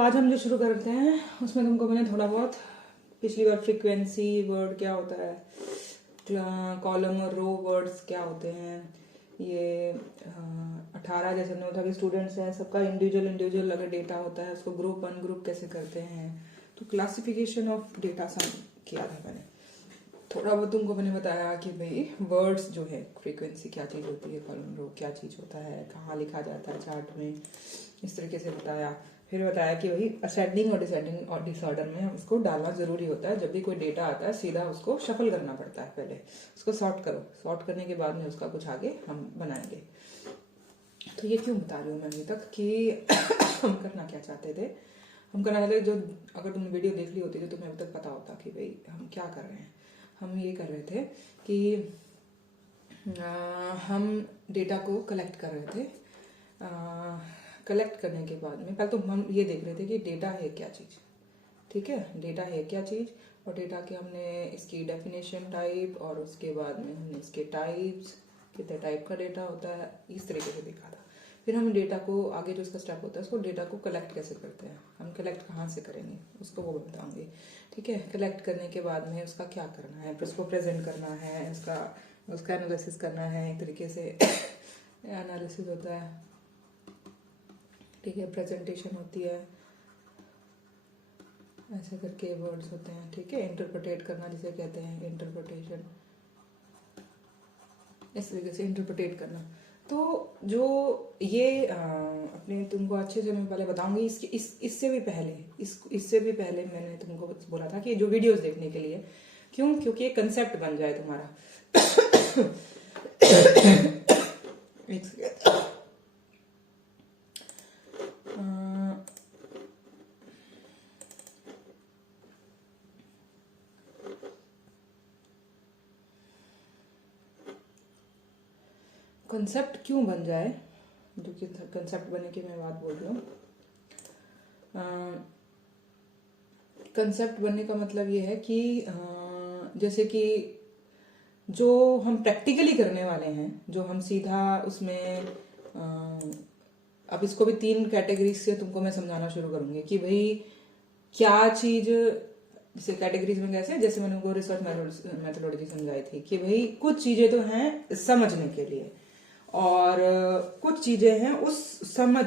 आज हम जो शुरू करते हैं उसमें तुमको मैंने थोड़ा बहुत पिछली बार फ्रीक्वेंसी वर्ड क्या होता है, कॉलम और रो वर्ड्स क्या होते हैं, ये 18 जैसे हमने था कि स्टूडेंट्स हैं सबका इंडिविजुअल अगर डेटा होता है उसको ग्रुप अनग्रुप कैसे करते हैं, तो क्लासिफिकेशन ऑफ डेटा सम किया था मैंने। थोड़ा बहुत तुमको मैंने बताया कि भाई वर्ड्स जो है फ्रीक्वेंसी क्या चीज़ होती है, कॉलम रो क्या चीज़ होता है, कहाँ लिखा जाता है चार्ट में, इस तरीके से बताया। फिर बताया कि वही असेंडिंग और डिसेंडिंग और डिसऑर्डर में उसको डालना ज़रूरी होता है। जब भी कोई डेटा आता है सीधा उसको शफल करना पड़ता है, पहले उसको सॉर्ट करो, सॉर्ट करने के बाद में उसका कुछ आगे हम बनाएंगे। तो ये क्यों बता रही हूँ मैं अभी तक कि हम करना क्या चाहते थे। हम करना चाहते थे, जो अगर तुमने वीडियो देख ली होती तो तुम्हें अभी तक पता होता कि भाई हम क्या कर रहे हैं। हम ये कर रहे थे कि हम डेटा को कलेक्ट कर रहे थे। कलेक्ट करने के बाद में पहले तो हम ये देख रहे थे कि डेटा है क्या चीज़, ठीक है, डेटा है क्या चीज़, और डेटा के हमने इसकी डेफिनेशन टाइप और उसके बाद में हमने इसके टाइप्स, कितने टाइप का डेटा होता है, इस तरीके से देखा था। फिर हम डेटा को आगे जो इसका स्टेप होता है उसको डेटा को कलेक्ट कैसे करते हैं, हम कलेक्ट कहाँ से करेंगे उसको वो बताऊंगी, ठीक है। कलेक्ट करने के बाद में उसका क्या करना है, फिर उसको प्रेजेंट करना है, उसका एनालिसिस करना है, एक तरीके से एनालिसिस होता है, ठीक है, प्रेजेंटेशन होती है, ऐसे करके वर्ड्स होते हैं, ठीक है। इंटरप्रेटेट करना जिसे कहते हैं, इंटरप्रिटेशन, इस तरीके से इंटरप्रेटेट करना। तो जो ये अपने तुमको अच्छे से मैं पहले बताऊंगी, इससे भी पहले मैंने तुमको बोला था कि जो वीडियोस देखने के लिए, क्यों, क्योंकि एक कंसेप्ट बन जाए तुम्हारा। एक सेकेंड, कंसेप्ट क्यों बन जाए, जो कि कंसेप्ट बनने की मैं बात बोल रही हूँ। कंसेप्ट बनने का मतलब ये है कि जैसे कि जो हम प्रैक्टिकली करने वाले हैं, जो हम सीधा उसमें अब इसको भी 3 कैटेगरी से तुमको मैं समझाना शुरू करूंगी कि भाई क्या चीज, जैसे कैटेगरीज में कैसे, जैसे मैंने उनको रिसर्च मेथोडोलॉजी समझाई थी कि भाई कुछ चीजें तो हैं समझने के लिए और कुछ चीजें हैं उस समझ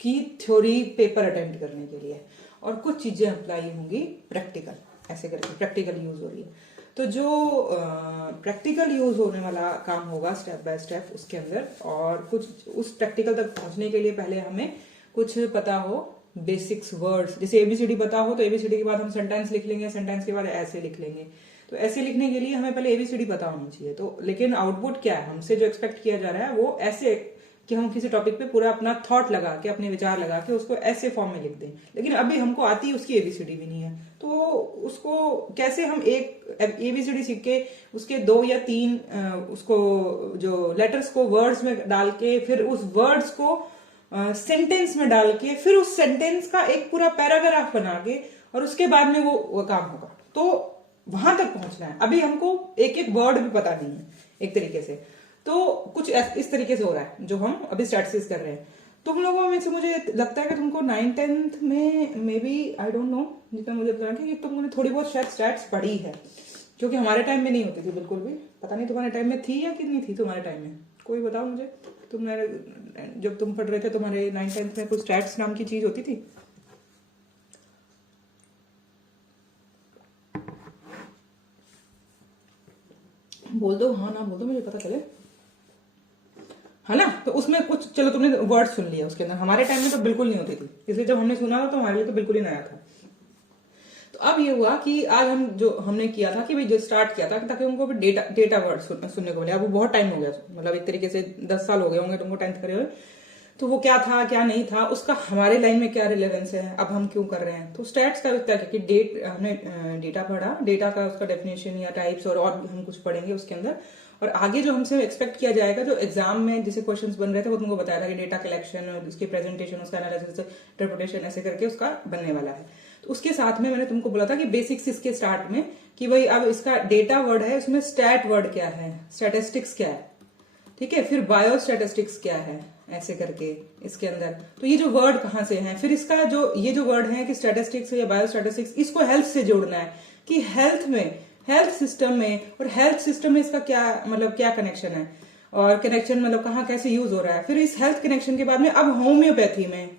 की थ्योरी पेपर अटेम्प्ट करने के लिए, और कुछ चीजें अप्लाई होंगी प्रैक्टिकल, ऐसे करके प्रैक्टिकल यूज हो रही है। तो जो प्रैक्टिकल यूज होने वाला काम होगा स्टेप बाय स्टेप उसके अंदर, और कुछ उस प्रैक्टिकल तक पहुंचने के लिए पहले हमें कुछ पता हो बेसिक्स वर्ड्स, जैसे एबीसीडी पता हो तो एबीसीडी के बाद हम सेंटेंस लिख लेंगे, सेंटेंस के बाद ऐसे लिख लेंगे। तो ऐसे लिखने के लिए हमें पहले एबीसीडी पता होनी चाहिए। तो लेकिन आउटपुट क्या है, हमसे जो एक्सपेक्ट किया जा रहा है वो ऐसे कि हम किसी टॉपिक पे पूरा अपना थॉट लगा के, अपने विचार लगा के उसको ऐसे फॉर्म में लिख दें, लेकिन अभी हमको आती उसकी एबीसीडी भी नहीं है। तो उसको कैसे हम एक एबीसीडी सीख के उसके 2 या 3 उसको जो लेटर्स को वर्ड्स में डाल के, फिर उस वर्ड्स को सेंटेंस में डाल के, फिर उस सेंटेंस का एक पूरा पैराग्राफ बना के, और उसके बाद में वो काम होगा। तो वहां तक पहुंचना है। अभी हमको एक एक वर्ड भी पता नहीं है एक तरीके से। तो कुछ इस तरीके से हो रहा है जो हम अभी स्टैटिस्टिक्स कर रहे हैं। तुम लोगों में से मुझे लगता है कि तुमको 9th-10th में may be, I don't know, जितना मुझे पता है कि तुमने थोड़ी बहुत शायद स्टैट्स पढ़ी है, क्योंकि हमारे टाइम में नहीं होती थी बिल्कुल भी। पता नहीं तुम्हारे टाइम में थी या कि नहीं थी तुम्हारे टाइम में, कोई बताओ मुझे। तुम्हारे जब तुम पढ़ रहे थे तुम्हारे 9th-10th में कुछ स्टैट्स नाम की चीज होती थी? बोल दो, हाँ ना बोल दो, मुझे पता चले, है ना। तो उसमें कुछ, चलो तुमने वर्ड सुन लिया उसके अंदर, हमारे टाइम में तो बिल्कुल नहीं होती थी, इसलिए जब हमने सुना था तो हमारे लिए तो बिल्कुल ही नया था। तो अब ये हुआ कि आज हम जो हमने किया था कि भाई जो स्टार्ट किया था ताकि उनको भी डेटा वर्ड सुनने को मिले। अब वो बहुत टाइम हो गया, मतलब एक तरीके से 10 साल हो गए होंगे तुमको 10th करे हुए। तो वो क्या था क्या नहीं था, उसका हमारे लाइन में क्या रिलेवेंस है, अब हम क्यों कर रहे हैं। तो स्टैट्स का क्या है कि हमने डेटा पढ़ा, डेटा का उसका डेफिनेशन या टाइप्स और हम कुछ पढ़ेंगे उसके अंदर, और आगे जो हमसे एक्सपेक्ट किया जाएगा, जो एग्जाम में जैसे क्वेश्चंस बन रहे थे वो तुमको बताया था कि डेटा कलेक्शन, उसकी प्रेजेंटेशन, उसका एनालिसिस, इंटरप्रिटेशन, ऐसे करके उसका बनने वाला है। तो उसके साथ में मैंने तुमको बोला था कि बेसिक्स इसके स्टार्ट में कि भाई अब इसका डेटा वर्ड है, उसमें स्टैट वर्ड क्या है, स्टैटिस्टिक्स क्या है, ठीक है, फिर बायोस्टैटिस्टिक्स क्या है, ऐसे करके इसके अंदर। तो ये जो वर्ड कहाँ से है, फिर इसका जो ये जो वर्ड है कि स्टैटिस्टिक्स या बायोस्टैटिस्टिक्स, इसको हेल्थ से जोड़ना है कि हेल्थ में, हेल्थ सिस्टम में, और हेल्थ सिस्टम में इसका क्या मतलब क्या कनेक्शन है, और कनेक्शन मतलब कहाँ कैसे यूज हो रहा है। फिर इस हेल्थ कनेक्शन के बाद में अब होम्योपैथी में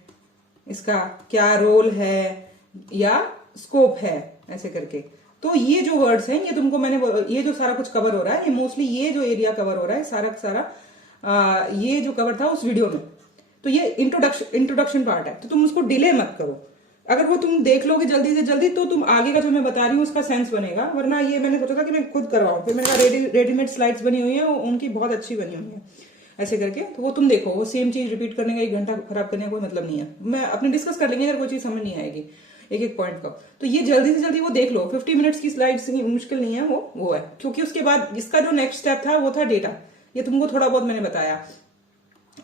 इसका क्या रोल है या स्कोप है, ऐसे करके। तो ये जो वर्ड्स हैं, ये तुमको मैंने ये जो सारा कुछ कवर हो रहा है, ये मोस्टली ये जो एरिया कवर हो रहा है सारा सारा ये जो कवर था उस वीडियो में, तो ये इंट्रोडक्शन पार्ट है। तो तुम उसको डिले मत करो, अगर वो तुम देख लोगे जल्दी से जल्दी तो तुम आगे का जो मैं बता रही हूँ उसका सेंस बनेगा। वरना ये मैंने सोचा था कि मैं खुद करवाऊं, फिर मैंने कहा रेडीमेड स्लाइड्स बनी हुई है, उनकी बहुत अच्छी बनी हुई है ऐसे करके, तो वो तुम देखो, वो सेम चीज रिपीट करने का 1 घंटा खराब करने का कोई मतलब नहीं है। मैं अपने डिस्कस कर लेंगे अगर कोई चीज समझ नहीं आएगी एक एक पॉइंट का, तो ये जल्दी से जल्दी वो देख लो। 50 मिनट्स की स्लाइड्स मुश्किल नहीं है, वो है। क्योंकि उसके बाद इसका जो नेक्स्ट स्टेप था वो था डेटा, ये तुमको थोड़ा बहुत मैंने बताया।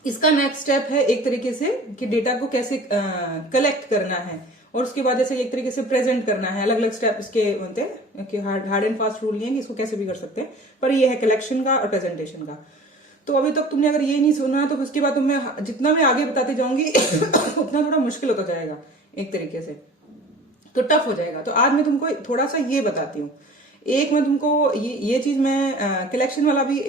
इसका नेक्स्ट स्टेप है एक तरीके से कि डेटा को कैसे कलेक्ट करना है, और उसके बाद जैसे एक तरीके से प्रेजेंट करना है। अलग अलग स्टेप इसके बनते हैं कि हार्ड एंड फास्ट रूल नहीं है कि इसको कैसे भी कर सकते हैं, पर ये है कलेक्शन का और प्रेजेंटेशन का। तो अभी तक तुमने अगर ये नहीं सुना तो उसके बाद तुम्हें जितना मैं आगे बताती जाऊंगी उतना थोड़ा मुश्किल होता जाएगा एक तरीके से, तो टफ हो जाएगा। तो आज मैं तुमको थोड़ा सा ये बताती हूँ। एक मैं तुमको ये चीज मैं कलेक्शन वाला भी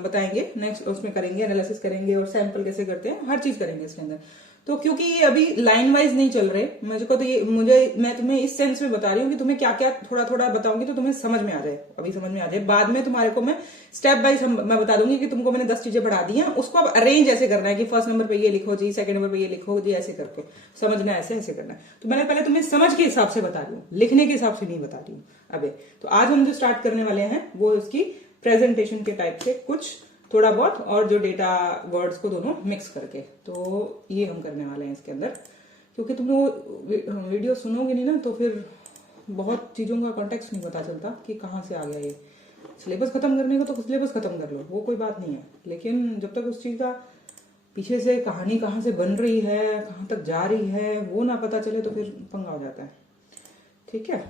बताएंगे नेक्स्ट, उसमें करेंगे एनालिसिस करेंगे और सैंपल कैसे करते हैं, हर चीज करेंगे इसके अंदर। तो क्योंकि ये अभी लाइन वाइज नहीं चल रहे मुझको, तो ये मैं तुम्हें इस सेंस में बता रही हूँ कि तुम्हें क्या क्या थोड़ा थोड़ा बताऊंगी तो तुम्हें समझ में आ जाए, अभी समझ में आ जाए। बाद में तुम्हारे को मैं स्टेप बाय मैं बता दूंगी कि तुमको मैंने 10 चीजें पढ़ा दी हैं, उसको अब अरेंज ऐसे करना है कि फर्स्ट नंबर पे ये लिखो जी, सेकंड नंबर पे ये लिखो जी, ऐसे करके समझना है, ऐसे ऐसे करना है। तो मैंने पहले तुम्हें समझ के हिसाब से बता रही हूँ, लिखने के हिसाब से नहीं बता रही हूँ अभी। तो आज हम जो स्टार्ट करने वाले हैं वो इसकी प्रेजेंटेशन के टाइप से कुछ थोड़ा बहुत, और जो डेटा वर्ड्स को दोनों मिक्स करके, तो ये हम करने वाले हैं इसके अंदर। क्योंकि तुम लोग वीडियो सुनोगे नहीं ना तो फिर बहुत चीज़ों का कॉन्टेक्स्ट नहीं पता चलता कि कहाँ से आ गया ये। सिलेबस खत्म करने को तो सिलेबस खत्म कर लो, वो कोई बात नहीं है, लेकिन जब तक उस चीज़ का पीछे से कहानी कहाँ से बन रही है, कहाँ तक जा रही है, वो ना पता चले तो फिर पंगा हो जाता है। ठीक है,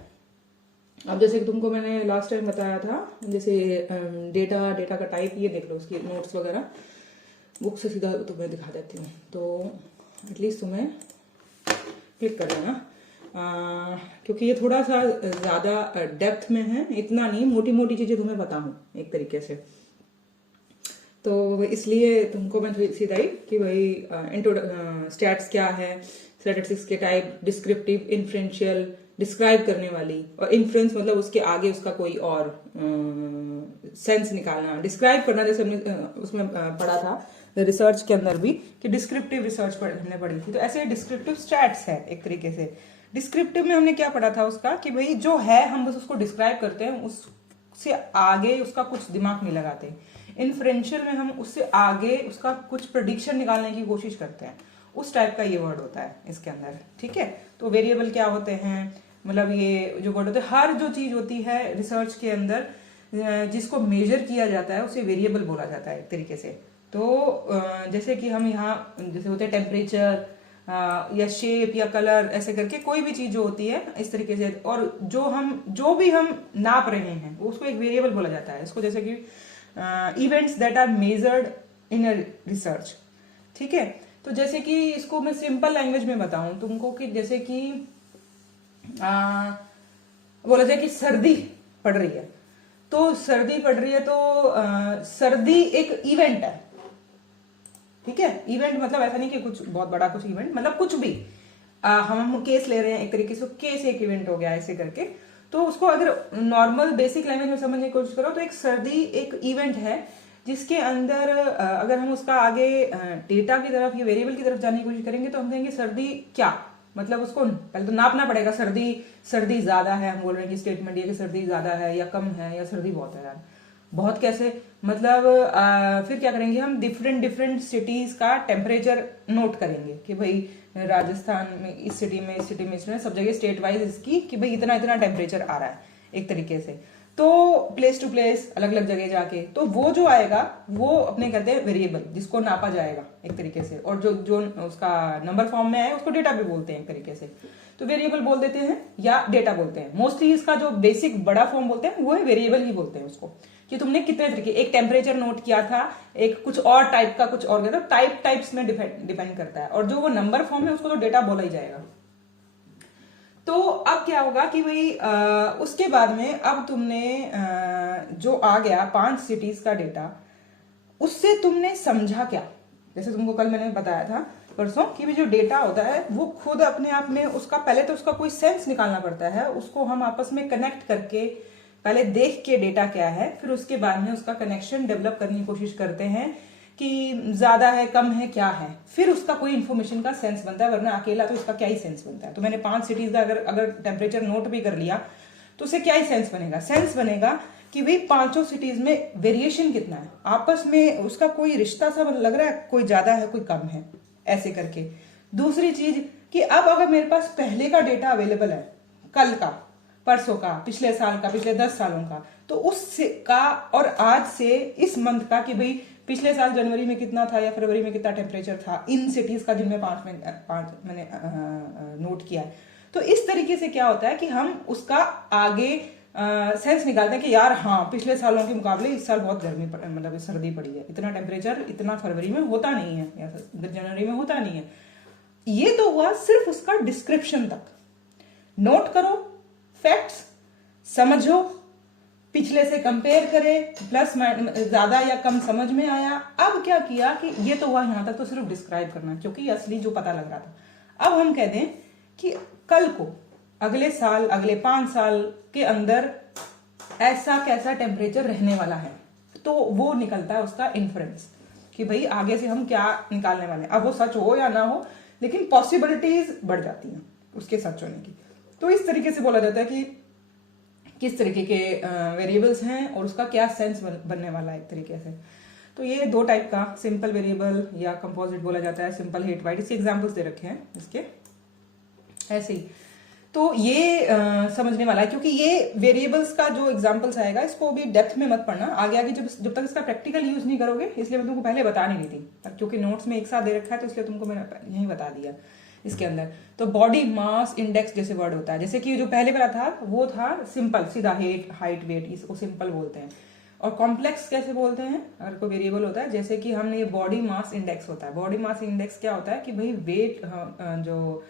अब जैसे कि तुमको मैंने लास्ट टाइम बताया था, जैसे डेटा का टाइप, ये देख लो उसकी नोट्स वगैरह बुक से सीधा तुम्हें दिखा देती हूँ, तो एटलीस्ट तुम्हें क्लिक कर लेना। क्योंकि ये थोड़ा सा ज़्यादा डेप्थ में है, इतना नहीं, मोटी मोटी चीज़ें तुम्हें बताऊँ एक तरीके से। तो इसलिए तुमको मैं सीधा ही कि भाई स्टैट्स क्या है, स्टैटिस्टिक्स के टाइप, डिस्क्रिप्टिव, इन्फ्रेंशियल, डिस्क्राइब करने वाली, और इन्फ्लुएंस मतलब उसके आगे उसका कोई और सेंस निकालना। डिस्क्राइब करना जैसे हमने उसमें पढ़ा था रिसर्च के अंदर भी कि डिस्क्रिप्टिव रिसर्च हमने पढ़ी थी, तो ऐसे डिस्क्रिप्टिव स्टैट्स है एक तरीके से। डिस्क्रिप्टिव में हमने क्या पढ़ा था उसका कि भाई जो है हम बस उसको डिस्क्राइब करते हैं, उससे आगे उसका कुछ दिमाग नहीं लगाते। इन्फ्रेंशियल में हम उससे आगे उसका कुछ प्रेडिक्शन निकालने की कोशिश करते हैं, उस टाइप का ये वर्ड होता है इसके अंदर। ठीक है, तो वेरिएबल क्या होते हैं, मतलब ये जो वर्ड होते हैं, हर जो चीज होती है रिसर्च के अंदर जिसको मेजर किया जाता है उसे वेरिएबल बोला जाता है एक तरीके से। तो जैसे कि हम यहाँ जैसे होते हैं टेम्परेचर या शेप या कलर, ऐसे करके कोई भी चीज जो होती है इस तरीके से, और जो भी हम नाप रहे हैं उसको एक वेरिएबल बोला जाता है इसको। जैसे कि events that are measured in a research. ठीक है, तो जैसे कि इसको मैं सिंपल लैंग्वेज में बताऊं तुमको कि जैसे कि बोला जाए कि सर्दी पड़ रही है, तो सर्दी पड़ रही है तो सर्दी एक इवेंट है। ठीक है, इवेंट मतलब ऐसा नहीं कि कुछ बहुत बड़ा कुछ इवेंट, मतलब कुछ भी हम केस ले रहे हैं एक तरीके से, केस एक इवेंट हो गया ऐसे करके। तो उसको अगर नॉर्मल बेसिक लैंग्वेज में समझने की कोशिश करो तो एक सर्दी एक इवेंट है जिसके अंदर अगर हम उसका आगे डेटा की तरफ या वेरिएबल की तरफ जाने की कोशिश करेंगे तो हम कहेंगे सर्दी क्या, मतलब उसको पहले तो नापना पड़ेगा। सर्दी ज्यादा है, हम बोल रहे हैं कि स्टेटमेंट ये कि सर्दी ज्यादा है या कम है या सर्दी बहुत है। यार बहुत कैसे, मतलब फिर क्या करेंगे हम, डिफरेंट सिटीज का टेम्परेचर नोट करेंगे कि भाई राजस्थान में इस सिटी में सब जगह स्टेट वाइज इसकी कि भाई इतना टेम्परेचर आ रहा है एक तरीके से। तो प्लेस टू प्लेस अलग अलग जगह जाके, तो वो जो आएगा वो अपने कहते हैं वेरिएबल, जिसको नापा जाएगा एक तरीके से, और जो जो उसका नंबर फॉर्म में आए उसको डेटा भी बोलते हैं एक तरीके से। तो वेरिएबल बोल देते हैं या डेटा बोलते हैं। मोस्टली इसका जो बेसिक बड़ा फॉर्म बोलते हैं वो है वेरिएबल ही बोलते हैं उसको, कि तुमने कितने तरीके, एक टेम्परेचर नोट किया था, एक कुछ और टाइप का कुछ और, तो टाइप्स में डिपेंड करता है, और जो वो नंबर फॉर्म है उसको तो डेटा बोला ही जाएगा। तो अब क्या होगा कि भाई उसके बाद में अब तुमने जो आ गया 5 सिटीज का डेटा, उससे तुमने समझा क्या? जैसे तुमको कल मैंने बताया था परसों कि भी जो डेटा होता है वो खुद अपने आप में उसका पहले तो उसका कोई सेंस निकालना पड़ता है, उसको हम आपस में कनेक्ट करके पहले देख के डेटा क्या है, फिर उसके बाद में उसका कनेक्शन डेवलप करने की कोशिश करते हैं कि ज्यादा है कम है क्या है, फिर उसका कोई इन्फॉर्मेशन का सेंस बनता है, वरना अकेला तो इसका क्या ही सेंस बनता है। तो मैंने 5 सिटीज का अगर टेम्परेचर नोट भी कर लिया तो उसे क्या ही सेंस बनेगा? सेंस बनेगा कि भाई 5 सिटीज में वेरिएशन कितना है, आपस में उसका कोई रिश्ता सा लग रहा है, कोई ज्यादा है कोई कम है, ऐसे करके। दूसरी चीज कि अब अगर मेरे पास पहले का डेटा अवेलेबल है, कल का, परसों का, पिछले साल का, पिछले 10 सालों का, तो उससे का और आज से इस मंथ का कि भाई पिछले साल जनवरी में कितना था या फरवरी में कितना टेम्परेचर था इन सिटीज का जिनमें 5 मैंने नोट किया है। तो इस तरीके से क्या होता है कि हम उसका आगे सेंस निकालते हैं कि यार हाँ पिछले सालों के मुकाबले इस साल बहुत गर्मी मतलब सर्दी पड़ी है, इतना टेम्परेचर इतना फरवरी में होता नहीं है या जनवरी में होता नहीं है। ये तो हुआ सिर्फ उसका डिस्क्रिप्शन तक। नोट करो फैक्ट्स, समझो, पिछले से कंपेयर करें, प्लस ज्यादा या कम समझ में आया। अब क्या किया कि ये तो हुआ यहां तक, तो सिर्फ डिस्क्राइब करना क्योंकि असली जो पता लग रहा था। अब हम कह दें कि कल को, अगले साल, अगले 5 साल के अंदर ऐसा कैसा टेम्परेचर रहने वाला है, तो वो निकलता है उसका इन्फ्रेंस कि भाई आगे से हम क्या निकालने वाले हैं। अब वो सच हो या ना हो, लेकिन पॉसिबिलिटीज बढ़ जाती हैं उसके सच होने की। तो इस तरीके से बोला जाता है कि किस तरीके के वेरिएबल्स हैं और उसका क्या सेंस बनने वाला है एक तरीके से। तो ये 2 टाइप का, सिंपल वेरिएबल या कंपोजिट बोला जाता है, सिंपल हीट वाइट, इसके एग्जांपल्स दे रखे हैं इसके ऐसे ही। तो ये समझने वाला है, क्योंकि ये वेरिएबल्स का जो एग्जांपल्स आएगा इसको भी डेप्थ में मत पढ़ना, आगे आगे जब तक इसका प्रैक्टिकल यूज नहीं करोगे, इसलिए मैं तुमको पहले बता नहीं रही थी, क्योंकि नोट्स में एक साथ दे रखा है तो इसलिए तुमको मैंने यही बता दिया इसके अंदर। तो बॉडी मास इंडेक्स जैसे वर्ड होता है, जैसे कि जो पहले वाला था वो था सिंपल, सीधा हाइट वेट, इसको सिंपल बोलते हैं। और कॉम्प्लेक्स कैसे बोलते हैं अगर कोई वेरिएबल होता है, जैसे कि हमने ये बॉडी मास इंडेक्स होता है। बॉडी मास इंडेक्स क्या होता है कि भाई वेट जो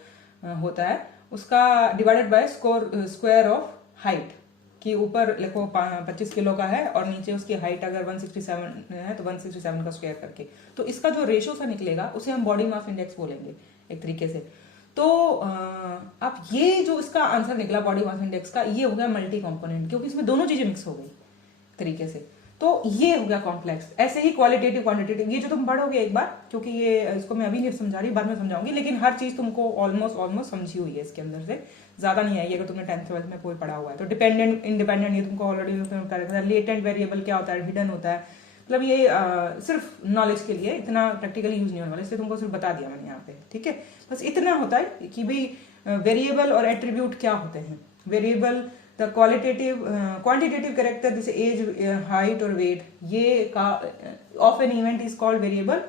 होता है उसका divided by square of height, कि ऊपर लिखो 25 किलो का है और नीचे उसकी हाइट अगर 167 है तो 167 का स्क्वायर करके, तो इसका जो रेशो सा निकलेगा उसे हम बॉडी मास इंडेक्स बोलेंगे एक तरीके से। तो अब ये जो इसका आंसर निकला बॉडी मास इंडेक्स का, ये हो गया मल्टी कंपोनेंट, क्योंकि इसमें दोनों चीजें मिक्स हो गई तरीके से। तो ये हो गया कॉम्प्लेक्स। ऐसे ही क्वालिटेटिव क्वांटिटेटिव, ये जो तुम पढ़ोगे एक बार, क्योंकि ये इसको मैं अभी नहीं समझा रही, बाद में समझाऊंगी, लेकिन हर चीज तुमको ऑलमोस्ट समझी हुई है इसके अंदर से, ज्यादा नहीं आई अगर तुमने 10th 12th में कोई पढ़ा हुआ है तो। डिपेंडेंट इंडिपेंडेंट ये तुमको ऑलरेडी बता रखा है। लेटेंट वेरिएबल क्या होता है, हिडन होता है, मतलब ये सिर्फ नॉलेज के लिए, इतना प्रैक्टिकली यूज नहीं होने वाला, इसलिए तुमको सिर्फ बता दिया मैंने यहाँ पे, ठीक है। बस इतना होता है कि भाई वेरिएबल और एट्रीब्यूट क्या होते हैं। वेरिएबल द क्वांटिटेटिव कैरेक्टर जैसे एज, हाइट और वेट, ये का of an event is called variable,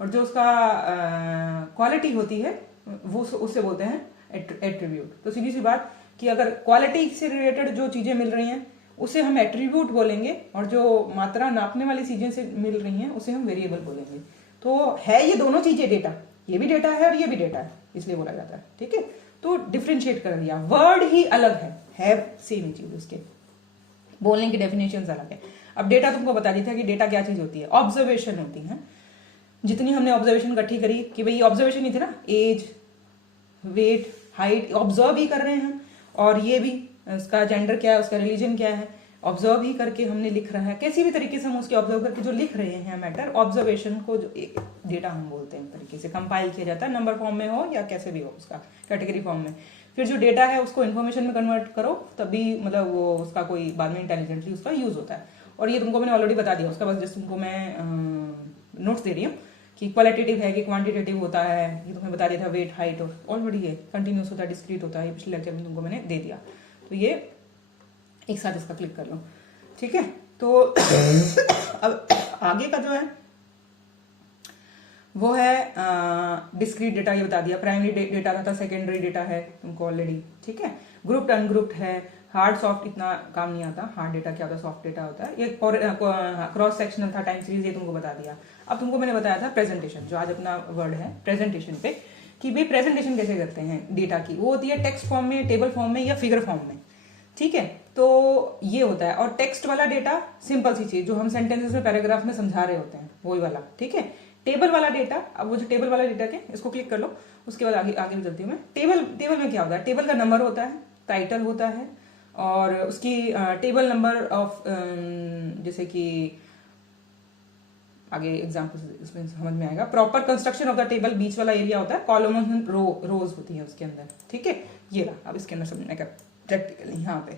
और जो उसका क्वालिटी होती है वो उससे बोलते हैं एट्रीब्यूट। तो सीधी सी बात कि अगर क्वालिटी से रिलेटेड जो चीजें मिल रही हैं उसे हम एट्रीब्यूट बोलेंगे, और जो मात्रा नापने वाली चीजें से मिल रही हैं उसे हम वेरिएबल बोलेंगे। तो है ये दोनों चीजें डेटा, ये भी डेटा है और ये भी डेटा है, इसलिए बोला जाता है, ठीक है। तो डिफ्रेंशिएट कर दिया, वर्ड ही अलग है सेम ही चीज, उसके बोलने की डेफिनेशन अलग है। अब डेटा तुमको बता दी था कि डेटा क्या चीज होती है, ऑब्जर्वेशन होती है। जितनी हमने ऑब्जर्वेशन इकट्ठी करी कि भाई ऑब्जर्वेशन ही थे ना, एज, वेट, हाइट, ऑब्जर्व ही कर रहे हैं, और ये भी उसका जेंडर क्या है, उसका रिलीजन क्या है, ऑब्जर्व ही करके हमने लिख रहा है। किसी भी तरीके से हम उसके ऑब्जर्व करके जो लिख रहे हैं मैटर, ऑब्जर्वेशन को जो डेटा हम बोलते हैं, तरीके से कंपाइल किया जाता है, नंबर फॉर्म में हो या कैसे भी हो उसका कैटेगरी फॉर्म में। फिर जो डेटा है उसको इन्फॉर्मेशन में कन्वर्ट करो, तभी मतलब वो उसका कोई बाद में इंटेलिजेंटली उसका यूज होता है। और ये तुमको मैंने ऑलरेडी बता दिया, उसका बस जस्ट तुमको मैं नोट्स दे रही हूँ कि क्वालिटेटिव है कि क्वांटिटेटिव होता है, ये तुम्हें बता दिया था। वेट, हाइट और ऑलरेडी ये कंटिन्यूस होता है, डिस्क्रीट होता है, ये पिछले लेक्चर में तुमको मैंने दे दिया। तो ये एक साथ इसका क्लिक कर लो। ठीक है। तो अब आगे का जो है वो है डिस्क्रीट डेटा, ये बता दिया। प्राइमरी डेटा था, सेकेंडरी डेटा है तुमको ऑलरेडी, ठीक है। ग्रुप्ड अनग्रुप्ड है, हार्ड सॉफ्ट इतना काम नहीं आता। हार्ड डेटा क्या होता है, सॉफ्ट डेटा होता है। ये क्रॉस सेक्शनल था, टाइम सीरीज, ये तुमको बता दिया। अब तुमको मैंने बताया था प्रेजेंटेशन, जो आज अपना वर्ड है प्रेजेंटेशन पे, कि भाई प्रेजेंटेशन कैसे करते हैं डेटा की। वो होती है टेक्स्ट फॉर्म में, टेबल फॉर्म में या फिगर फॉर्म में, ठीक है। तो ये होता है। और टेक्स्ट वाला डेटा सिंपल सी चीज जो हम सेंटेंसेस में पैराग्राफ में समझा रहे होते हैं, वही वाला, ठीक है। टेबल वाला डेटा, अब वो जो टेबल वाला डेटा के इसको क्लिक कर लो, उसके बाद आगे भी चलती हूँ मैं। टेबल में क्या होता है, टेबल का नंबर होता है, टाइटल होता है, और उसकी टेबल नंबर ऑफ, जैसे कि आगे एग्जाम्पल इसमें समझ में आएगा। Proper construction of the table, बीच वाला एरिया होता है, कॉलम रोज होती है उसके अंदर, ठीक है। ये रहा, अब इसके अंदर समझने का प्रैक्टिकली यहाँ पे।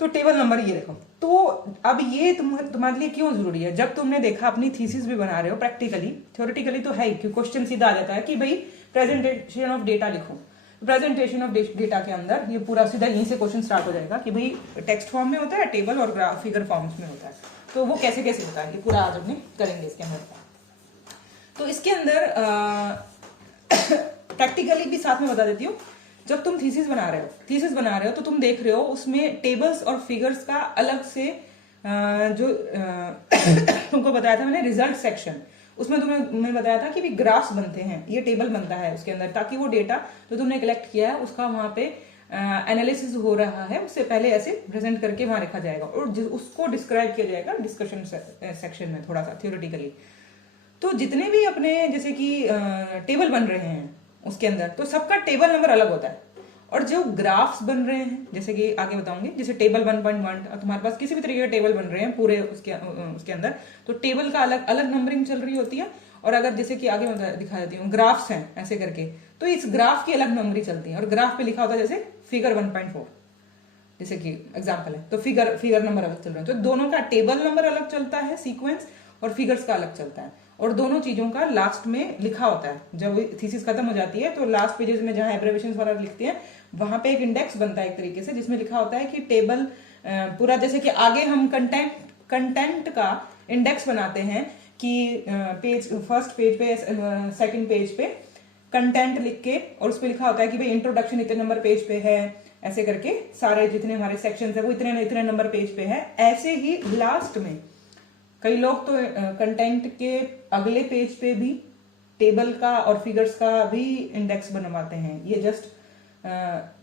तो टेबल नंबर ये देखो। तो अब ये तुम्हारे लिए क्यों जरूरी है, जब तुमने देखा अपनी थीसिस भी बना रहे हो प्रैक्टिकली, थ्योरेटिकली तो है ही, क्योंकि क्वेश्चन सीधा आ जाता है कि भाई प्रेजेंटेशन ऑफ डेटा लिखो। प्रेजेंटेशन ऑफ डेटा के अंदर ये पूरा सीधा यहीं से क्वेश्चन स्टार्ट हो जाएगा कि भाई टेक्स्ट फॉर्म में होता है, टेबल और फिगर फॉर्म्स में होता है। तो वो कैसे कैसे होता है, ये पूरा आज अपने करेंगे इसके अंदर। तो इसके अंदर प्रैक्टिकली भी साथ में बता देती हूँ। जब तुम थीसिस बना रहे हो तो तुम देख रहे हो उसमें टेबल्स और फिगर्स का अलग से जो तुमको बताया था मैंने, रिजल्ट सेक्शन, उसमें मैं बताया था कि भी ग्राफ्स बनते हैं, ये टेबल बनता है उसके अंदर, ताकि वो डेटा जो तुमने कलेक्ट किया है उसका वहां पे एनालिसिस हो रहा है, उससे पहले ऐसे प्रेजेंट करके वहां रखा जाएगा और उसको डिस्क्राइब किया जाएगा डिस्कशन सेक्शन में, थोड़ा सा थ्योरेटिकली। तो जितने भी अपने जैसे कि टेबल बन रहे हैं उसके अंदर, तो सबका टेबल नंबर अलग होता है। और जो ग्राफ्स बन रहे हैं, जैसे कि आगे बताऊंगी, जैसे टेबल 1.1, तुम्हारे पास किसी भी तरीके के टेबल बन रहे हैं पूरे उसके अंदर, तो टेबल का अलग अलग नंबरिंग चल रही होती है। और अगर जैसे कि आगे दिखा देती हूँ, ग्राफ्स हैं ऐसे करके, तो इस ग्राफ की अलग नंबरिंग चलती है। और ग्राफ पे लिखा होता है जैसे फिगर 1.4, जैसे कि एग्जाम्पल है, तो फिगर नंबर अलग चल रहे हैं। तो दोनों का टेबल नंबर अलग चलता है सीक्वेंस, और फिगर्स का अलग चलता है। और दोनों चीजों का लास्ट में लिखा होता है। जब थीसिस खत्म हो जाती है तो लास्ट पेजेस में जहां एब्रिविएशंस वाला लिखते हैं, वहां पे एक इंडेक्स बनता है एक तरीके से, जिसमें लिखा होता है कि टेबल पूरा, जैसे कि आगे हम कंटेंट का इंडेक्स बनाते हैं कि फर्स्ट पेज पे, सेकंड पेज पे कंटेंट लिख के, और उस पर लिखा होता है कि भाई इंट्रोडक्शन इतने नंबर पेज पे है, ऐसे करके सारे जितने हमारे सेक्शंस है वो इतने नंबर पेज पे है। ऐसे ही लास्ट में कई लोग तो कंटेंट के अगले पेज पे भी टेबल का और फिगर्स का भी इंडेक्स बनवाते हैं। ये जस्ट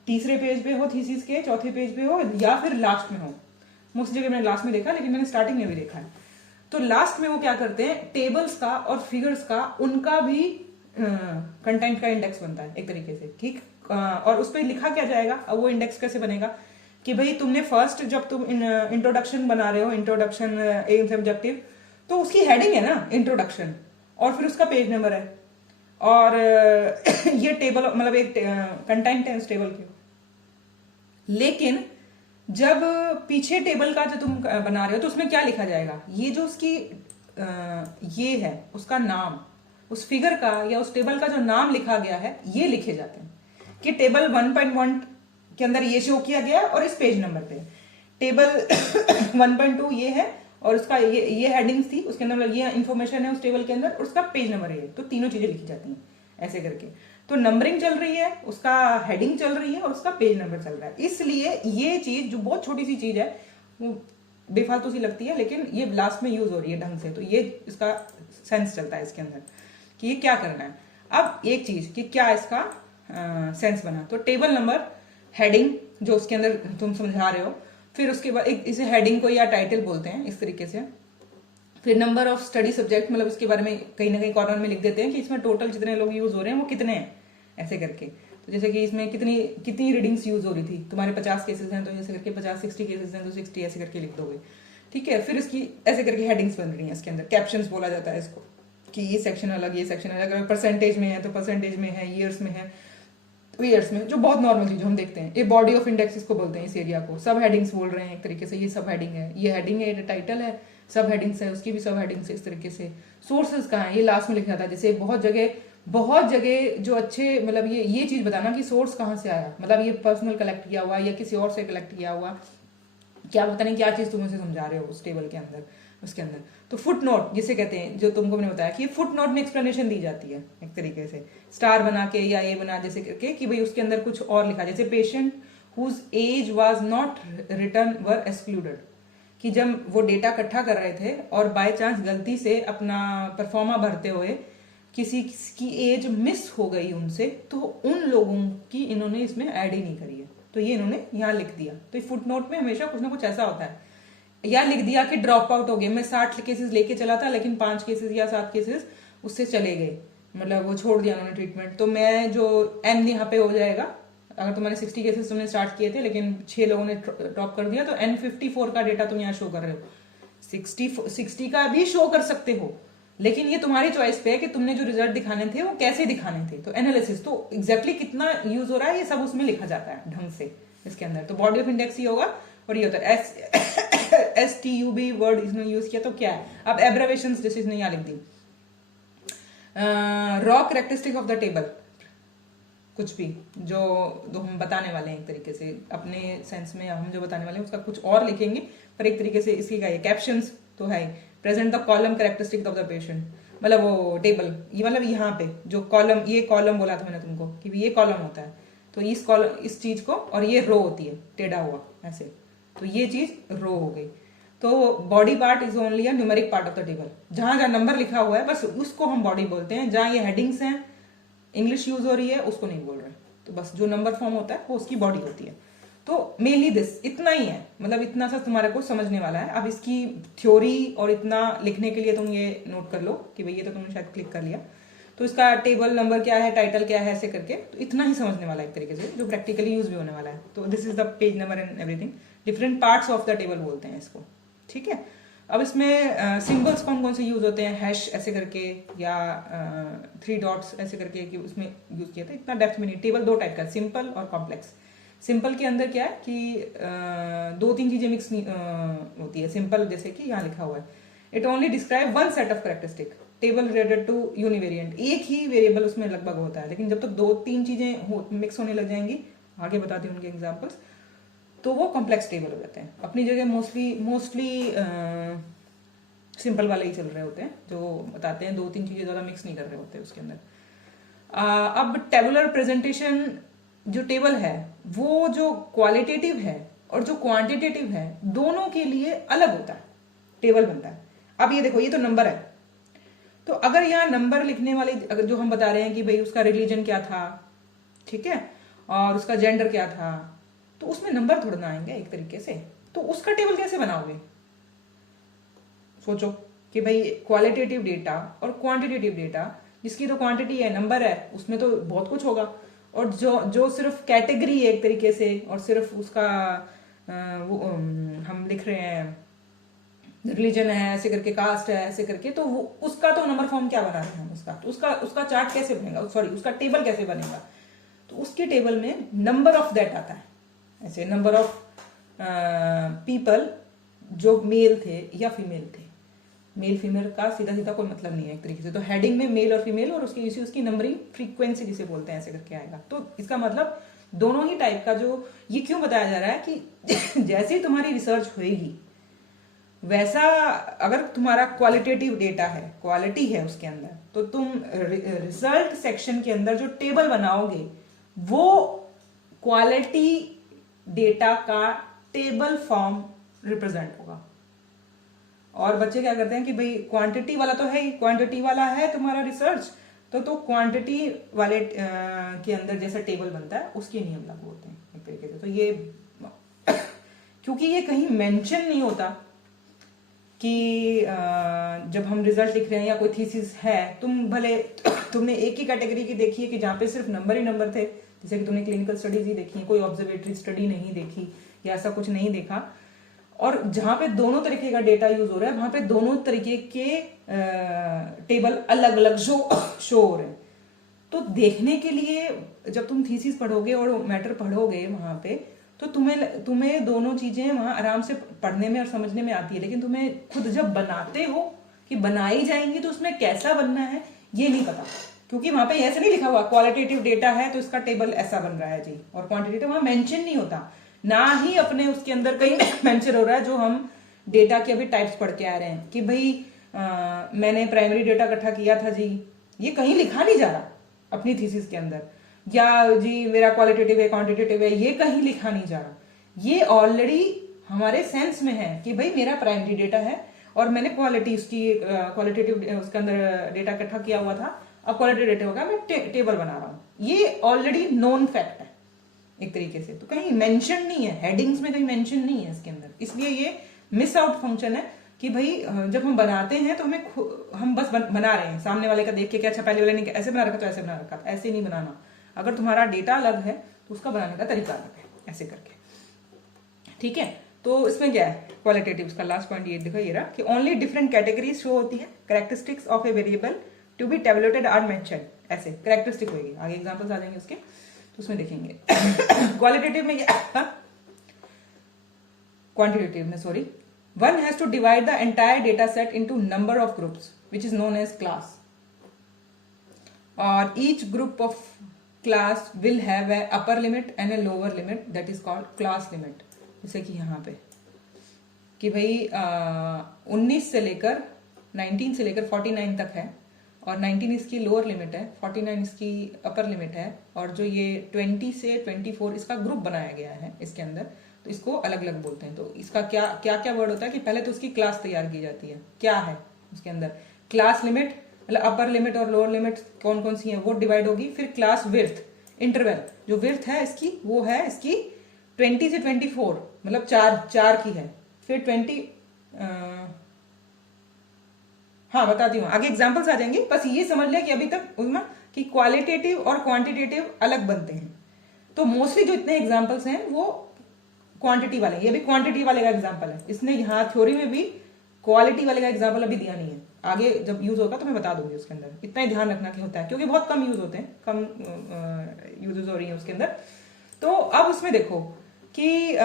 तीसरे पेज पे हो थीसिस के, चौथे पेज पे हो, या फिर लास्ट में हो। मोस्ट जगह मैंने लास्ट में देखा, लेकिन मैंने स्टार्टिंग में भी देखा है। तो लास्ट में वो क्या करते हैं, टेबल्स का और फिगर्स का, उनका भी कंटेंट का इंडेक्स बनता है एक तरीके से, ठीक। और उस पर लिखा क्या जाएगा, अब वो इंडेक्स कैसे बनेगा कि भाई तुमने फर्स्ट, जब तुम इंट्रोडक्शन बना रहे हो, इंट्रोडक्शन एम्स ऑब्जेक्टिव, तो उसकी हेडिंग है ना इंट्रोडक्शन, और फिर उसका पेज नंबर है, और ये टेबल मतलब एक कंटेंट है उस टेबल के। लेकिन जब पीछे टेबल का जो तुम बना रहे हो, तो उसमें क्या लिखा जाएगा, ये जो उसकी ये है उसका नाम, उस फिगर का या उस टेबल का जो नाम लिखा गया है, ये लिखे जाते हैं कि टेबल 1.1 के अंदर ये शो किया गया है, और इस पेज नंबर पे टेबल 1.2 ये है, और उसका ये हेडिंग्स थी उसके अंदर, ये इंफॉर्मेशन है उस टेबल के अंदर, और उसका पेज नंबर है। तो तीनों चीजें लिखी जाती हैं ऐसे करके। तो नंबरिंग चल रही है, उसका हेडिंग चल रही है, और उसका पेज नंबर चल रहा है। इसलिए ये चीज जो बहुत छोटी सी चीज है, वो बेफालतू सी लगती है, लेकिन ये लास्ट में यूज हो रही है ढंग से, तो ये इसका सेंस चलता है इसके अंदर कि ये क्या करना है। अब एक चीज कि क्या इसका सेंस बना, तो टेबल नंबर, हेडिंग जो उसके अंदर तुम समझा रहे हो, फिर उसके बाद एक इसे हेडिंग को या टाइटल बोलते हैं इस तरीके से। फिर नंबर ऑफ स्टडी सब्जेक्ट, मतलब उसके बारे में कहीं ना कहीं कॉर्नर में लिख देते हैं कि इसमें टोटल जितने लोग यूज हो रहे हैं वो कितने हैं, ऐसे करके। तो जैसे कि इसमें कितनी रीडिंग्स यूज हो रही थी, तुम्हारे 50 केसेस हैं तो जैसे करके 50-60 केसेस हैं तो 60 ऐसे करके लिख दोगे, ठीक है। फिर इसकी ऐसे करके हेडिंग्स बन रही हैं इसके अंदर, कैप्शंस बोला जाता है इसको, कि ये सेक्शन अलग, ये सेक्शन अलग। अगर परसेंटेज में है तो परसेंटेज में है, ईयर्स में है ईयर्स में, जो बहुत नॉर्मल चीज हम देखते हैं। ये बॉडी ऑफ इंडेक्स इसको बोलते हैं, इस एरिया को सब हेडिंग्स बोल रहे हैं एक तरीके से। ये सब हेडिंग है, ये हेडिंग है, ये टाइटल है, सब हेडिंग्स है, उसकी भी सब हेडिंग्स है इस तरीके से। सोर्सेज कहाँ है, ये लास्ट में लिखा था। जैसे बहुत जगह जो अच्छे, मतलब ये चीज बताना कि सोर्स कहाँ से आया, मतलब ये पर्सनल कलेक्ट किया हुआ या किसी और से कलेक्ट किया हुआ, क्या पता नहीं क्या चीज तुम उसे समझा रहे हो उस टेबल के अंदर, उसके अंदर। तो फुट नोट जिसे कहते हैं, जो तुमको मैंने बताया कि फुट नोट में एक्सप्लेनेशन दी जाती है एक तरीके से, स्टार बना के या ये बना जैसे करके कि भाई उसके अंदर कुछ और लिखा, जैसे patient whose age was not return were excluded, कि जब वो डेटा इकट्ठा कर रहे थे और बाय चांस गलती से अपना परफॉर्मा भरते हुए किसी की एज मिस हो गई उनसे, तो उन लोगों की इन्होंने इसमें ऐड ही नहीं करी है, तो ये इन्होंने यहाँ लिख दिया। तो फुट नोट में हमेशा कुछ ना कुछ ऐसा होता है, या लिख दिया कि ड्रॉप आउट हो गए, मैं 60 केसेस लेके चला था लेकिन 5 केसेस या 7 केसेस उससे चले गए, मतलब वो छोड़ दिया उन्होंने ट्रीटमेंट, तो मैं जो एन यहाँ पे हो जाएगा, अगर तुम्हारे 60 केसेस तुमने स्टार्ट किए थे लेकिन 6 लोगों ने ड्रॉप कर दिया, तो N54 का डेटा तुम यहाँ शो कर रहे हो। 60 का भी शो कर सकते हो, लेकिन ये तुम्हारी चॉइस पे है कि तुमने जो रिजल्ट दिखाने थे वो कैसे दिखाने थे। तो एनालिसिस तो एग्जैक्टली कितना यूज हो रहा है ये सब उसमें लिखा जाता है ढंग से इसके अंदर। तो बॉडी ऑफ इंडेक्स ही होगा, और ये होता है STUB वर्ड इसने यूज किया, तो क्या है अब एब्रेवेशन जैसे इसने यहाँ लिख दी, raw characteristic of the table, कुछ भी जो हम बताने वाले हैं एक तरीके से अपने सेंस में हम जो बताने वाले हैं उसका कुछ और लिखेंगे, पर एक तरीके से इसकी का ये कैप्शंस तो है। Present the column characteristic of the patient, मतलब वो टेबल, ये मतलब यहाँ पे जो कॉलम, ये कॉलम बोला था मैंने तुमको कि ये कॉलम होता है, तो इस कॉलम इस चीज को, और ये रो होती है टेढ़ा हुआ ऐसे, तो ये चीज रो हो गई। तो body part is only a numeric part of the table, जहां जहां नंबर लिखा हुआ है बस उसको हम बॉडी बोलते हैं, जहां ये हेडिंग्स हैं इंग्लिश यूज हो रही है उसको नहीं बोल रहे, तो बस जो नंबर फॉर्म होता है वो उसकी बॉडी होती है। तो मेनली दिस इतना ही है, मतलब इतना सा तुम्हारे को समझने वाला है। अब इसकी थ्योरी और इतना लिखने के लिए तुम ये नोट कर लो कि भाई ये तो तुमने शायद क्लिक कर लिया, तो इसका टेबल नंबर क्या है, टाइटल क्या है, ऐसे करके, तो इतना ही समझने वाला है एक तरीके से, जो प्रैक्टिकली यूज भी होने वाला है। तो this is the page number and everything, different parts of the table बोलते हैं इसको, ठीक है। अब इसमें सिंबल्स कौन कौन से यूज होते हैं, हैश ऐसे करके या 3 डॉट्स ऐसे करके, कि उसमें यूज किया था, इतना डेप्थ में नहीं। टेबल 2 टाइप का, सिंपल और कॉम्प्लेक्स। सिंपल के अंदर क्या है कि 2-3 चीजें मिक्स होती है। सिंपल जैसे कि यहाँ लिखा हुआ है, it only describe one set of characteristic table related to univariant, एक ही वेरिएबल उसमें लगभग होता है, लेकिन जब तक 2-3 चीजें मिक्स होने लग जाएंगी, आगे बताती हूँ उनके एग्जाम्पल्स, तो वो कॉम्प्लेक्स टेबल हो जाते हैं। अपनी जगह मोस्टली सिंपल वाले ही चल रहे होते हैं, जो बताते हैं 2-3 चीजें ज्यादा मिक्स नहीं कर रहे होते उसके अंदर। अब टेबुलर प्रेजेंटेशन जो टेबल है वो जो क्वालिटेटिव है और जो क्वांटिटेटिव है दोनों के लिए अलग होता है, टेबल बनता है। अब ये देखो, ये तो नंबर है, तो अगर यहाँ नंबर लिखने वाले अगर जो हम बता रहे हैं कि भाई उसका रिलीजन क्या था, ठीक है, और उसका जेंडर क्या था, तो उसमें नंबर थोड़ा ना आएंगे एक तरीके से, तो उसका टेबल कैसे बनाओगे? सोचो कि भाई क्वालिटेटिव डेटा और क्वांटिटेटिव डेटा, जिसकी तो क्वांटिटी है, नंबर है, उसमें तो बहुत कुछ होगा, और जो सिर्फ कैटेगरी है एक तरीके से, और सिर्फ उसका वो हम लिख रहे हैं रिलीजन है ऐसे करके, कास्ट है ऐसे करके, तो वो उसका तो नंबर फॉर्म क्या बना रहे हैं हम उसका, तो उसका चार्ट कैसे बनेगा, सॉरी उसका टेबल कैसे बनेगा? तो उसके टेबल में नंबर ऑफ दैट आता है, ऐसे नंबर ऑफ पीपल जो मेल थे या फीमेल थे। मेल फीमेल का सीधा सीधा कोई मतलब नहीं है एक तरीके से, तो हेडिंग में मेल और फीमेल और उसकी नंबरिंग फ्रीक्वेंसी जिसे बोलते हैं ऐसे करके आएगा। तो इसका मतलब दोनों ही टाइप का, जो ये क्यों बताया जा रहा है कि जैसे ही तुम्हारी रिसर्च होएगी वैसा, अगर तुम्हारा क्वालिटेटिव डेटा है, क्वालिटी है उसके अंदर, तो तुम रिजल्ट सेक्शन के अंदर जो टेबल बनाओगे वो क्वालिटी डेटा का टेबल फॉर्म रिप्रेजेंट होगा। और बच्चे क्या करते हैं कि भाई क्वांटिटी वाला तो है ही, क्वांटिटी वाला है तुम्हारा रिसर्च, तो क्वांटिटी वाले के अंदर जैसा टेबल बनता है उसके नियम लागू होते हैं एक तरीके से। तो ये क्योंकि ये कहीं मेंशन नहीं होता कि जब हम रिजल्ट लिख रहे हैं या कोई थीसिस है, तुम भले तुमने एक ही कैटेगरी की देखी है कि जहाँ पे सिर्फ नंबर ही नंबर थे, जैसे कि तुमने क्लिनिकल स्टडीज ही देखी, कोई ऑब्जर्वेटरी स्टडी नहीं देखी या ऐसा कुछ नहीं देखा, और जहां पे दोनों तरीके का डेटा यूज हो रहा है वहां पे दोनों तरीके के टेबल अलग अलग शो हो रहे हैं। तो देखने के लिए जब तुम थीसिस पढ़ोगे और मैटर पढ़ोगे वहां पे, तो तुम्हें दोनों चीजें वहां आराम से पढ़ने में और समझने में आती है, लेकिन तुम्हें खुद जब बनाते हो कि बनाई जाएंगी तो उसमें कैसा बनना है ये नहीं पता, क्योंकि वहां पे ऐसा नहीं लिखा हुआ क्वालिटेटिव डेटा है तो इसका टेबल ऐसा बन रहा है जी, और क्वांटिटेटिव वहां मेंशन नहीं होता। ना ही अपने उसके अंदर कहीं मेंशन हो रहा है जो हम डेटा के अभी टाइप्स पढ़ के आ रहे हैं कि भाई मैंने प्राइमरी डेटा इकट्ठा किया था जी, ये कहीं लिखा नहीं जा रहा अपनी थीसिस के अंदर, या जी मेरा क्वालिटेटिव है क्वांटिटेटिव है, ये कहीं लिखा नहीं जा रहा। ये ऑलरेडी हमारे सेंस में है कि भाई मेरा प्राइमरी डेटा है और मैंने क्वालिटी उसकी क्वालिटेटिव उसके अंदर डेटा इकट्ठा किया हुआ था, अब क्वालिटेटिव डेटा होगा, मैं टेबल बना रहा हूं। ये ऑलरेडी नोन फैक्ट है एक तरीके से, तो कहीं मेंशन नहीं है, हेडिंग्स में कहीं मेंशन नहीं है इसके अंदर, इसलिए ये मिस आउट फंक्शन है कि भाई जब हम बनाते हैं तो हम बस बना रहे हैं सामने वाले का देख के, क्या अच्छा पहले वाले ने ऐसे बना रखा तो ऐसे बना रखा, ऐसे नहीं बनाना। अगर तुम्हारा डेटा अलग है तो उसका बनाने का तरीका अलग है, ऐसे करके, ठीक है। तो इसमें क्या है क्वालिटेटिव, उसका लास्ट पॉइंट ये देखो, ये रहा कि ओनली डिफरेंट कैटेगरीज शो होती है, characteristics of a variable to be tabulated are mentioned, ऐसे कैरेक्टरिस्टिक होगी, आगे एग्जांपल्स आ जाएंगे उसके, तो उसमें देखेंगे। क्वालिटेटिव में क्वांटिटेटिव में sorry, one has to divide the entire data set into number of groups which is known as class, or each group of class will have a upper limit and a lower limit that is called class limit। जैसे कि यहाँ पे कि भाई 19 से लेकर 19 से लेकर 49 तक है, और 19 इसकी लोअर लिमिट है, 49 इसकी अपर लिमिट है, और जो ये 20 से 24 इसका ग्रुप बनाया गया है इसके अंदर, तो इसको अलग अलग बोलते हैं। तो इसका क्या क्या क्या वर्ड होता है कि पहले तो उसकी क्लास तैयार की जाती है, क्या है उसके अंदर क्लास लिमिट, मतलब अपर लिमिट और लोअर लिमिट कौन कौन सी है वो डिवाइड होगी। फिर क्लास विड्थ, इंटरवल जो विड्थ है इसकी वो है इसकी 20 से 24, मतलब चार की है। फिर 20 हाँ बताती हूँ, आगे एग्जाम्पल्स आ जाएंगे, बस ये समझ लिया कि अभी तक उसमें कि क्वालिटेटिव और क्वांटिटेटिव अलग बनते हैं। तो मोस्टली जो इतने एग्जाम्पल्स हैं वो क्वांटिटी वाले, ये भी क्वांटिटी वाले का एग्जाम्पल है, इसने यहाँ थ्योरी में भी क्वालिटी वाले का एग्जाम्पल अभी दिया नहीं है, आगे जब यूज होगा तो मैं बता दूंगी उसके अंदर। इतना ही ध्यान रखना कि होता है, क्योंकि बहुत कम यूज होते हैं, कम यूजेस हो रही है उसके अंदर। तो अब उसमें देखो कि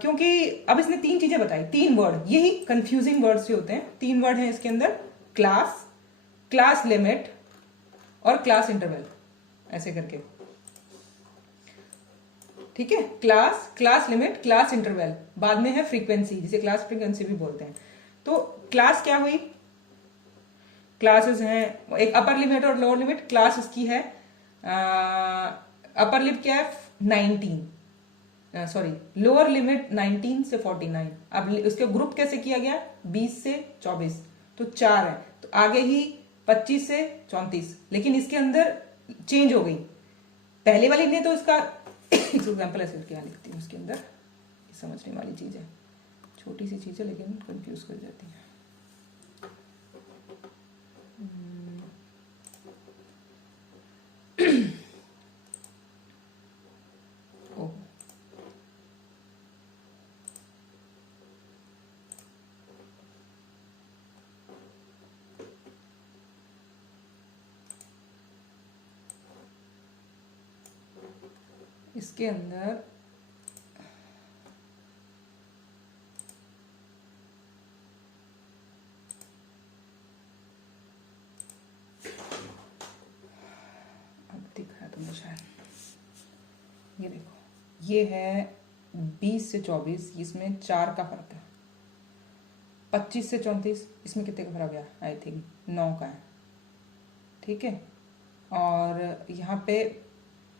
क्योंकि अब इसने 3 चीजें बताई, 3 वर्ड, यही कंफ्यूजिंग वर्ड्स जो होते हैं, 3 वर्ड हैं इसके अंदर, क्लास, क्लास लिमिट और क्लास इंटरवल, ऐसे करके, ठीक है। Class, class limit, class interval, बाद में है फ्रीक्वेंसी, जिसे क्लास फ्रीक्वेंसी भी बोलते हैं। तो क्लास क्या हुई, क्लासेस हैं, एक अपर लिमिट और लोअर लिमिट। क्लास इसकी है अपर लिमिट क्या है 19, सॉरी लोअर लिमिट 19 से 49। अब उसके ग्रुप कैसे किया गया 20 से 24, तो 4 है, तो आगे ही 25 से 34, लेकिन इसके अंदर चेंज हो गई। पहले वाली ने तो इसका एग्जाम्पल ऐसे क्या लिखती हूँ उसके अंदर, समझने वाली चीज है, छोटी सी चीज है लेकिन कंफ्यूज कर जाती है। इसके अंदर अब दिख रहा है तुम्हें शायद, ये देखो, ये है 20 से 24, इसमें 4 का फर्क है। 25 से 34, इसमें कितने का फर्क है, आई थिंक 9 का है, ठीक है। और यहाँ पे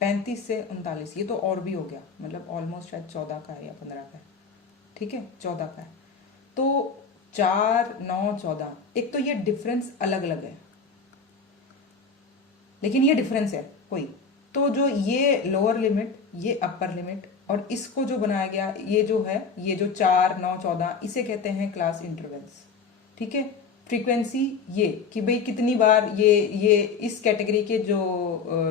35 से 39, ये तो और भी हो गया, मतलब ऑलमोस्ट शायद 14 का है या 15 का है, ठीक है, 14 का है। तो 4, 9, 14, एक तो ये डिफरेंस अलग अलग है, लेकिन ये डिफरेंस है कोई, तो जो ये लोअर लिमिट, ये अपर लिमिट, और इसको जो बनाया गया ये जो है, ये जो 4, 9, 14, इसे कहते हैं क्लास इंटरवल्स, ठीक है। फ्रीक्वेंसी ये कि भाई कितनी बार ये इस कैटेगरी के जो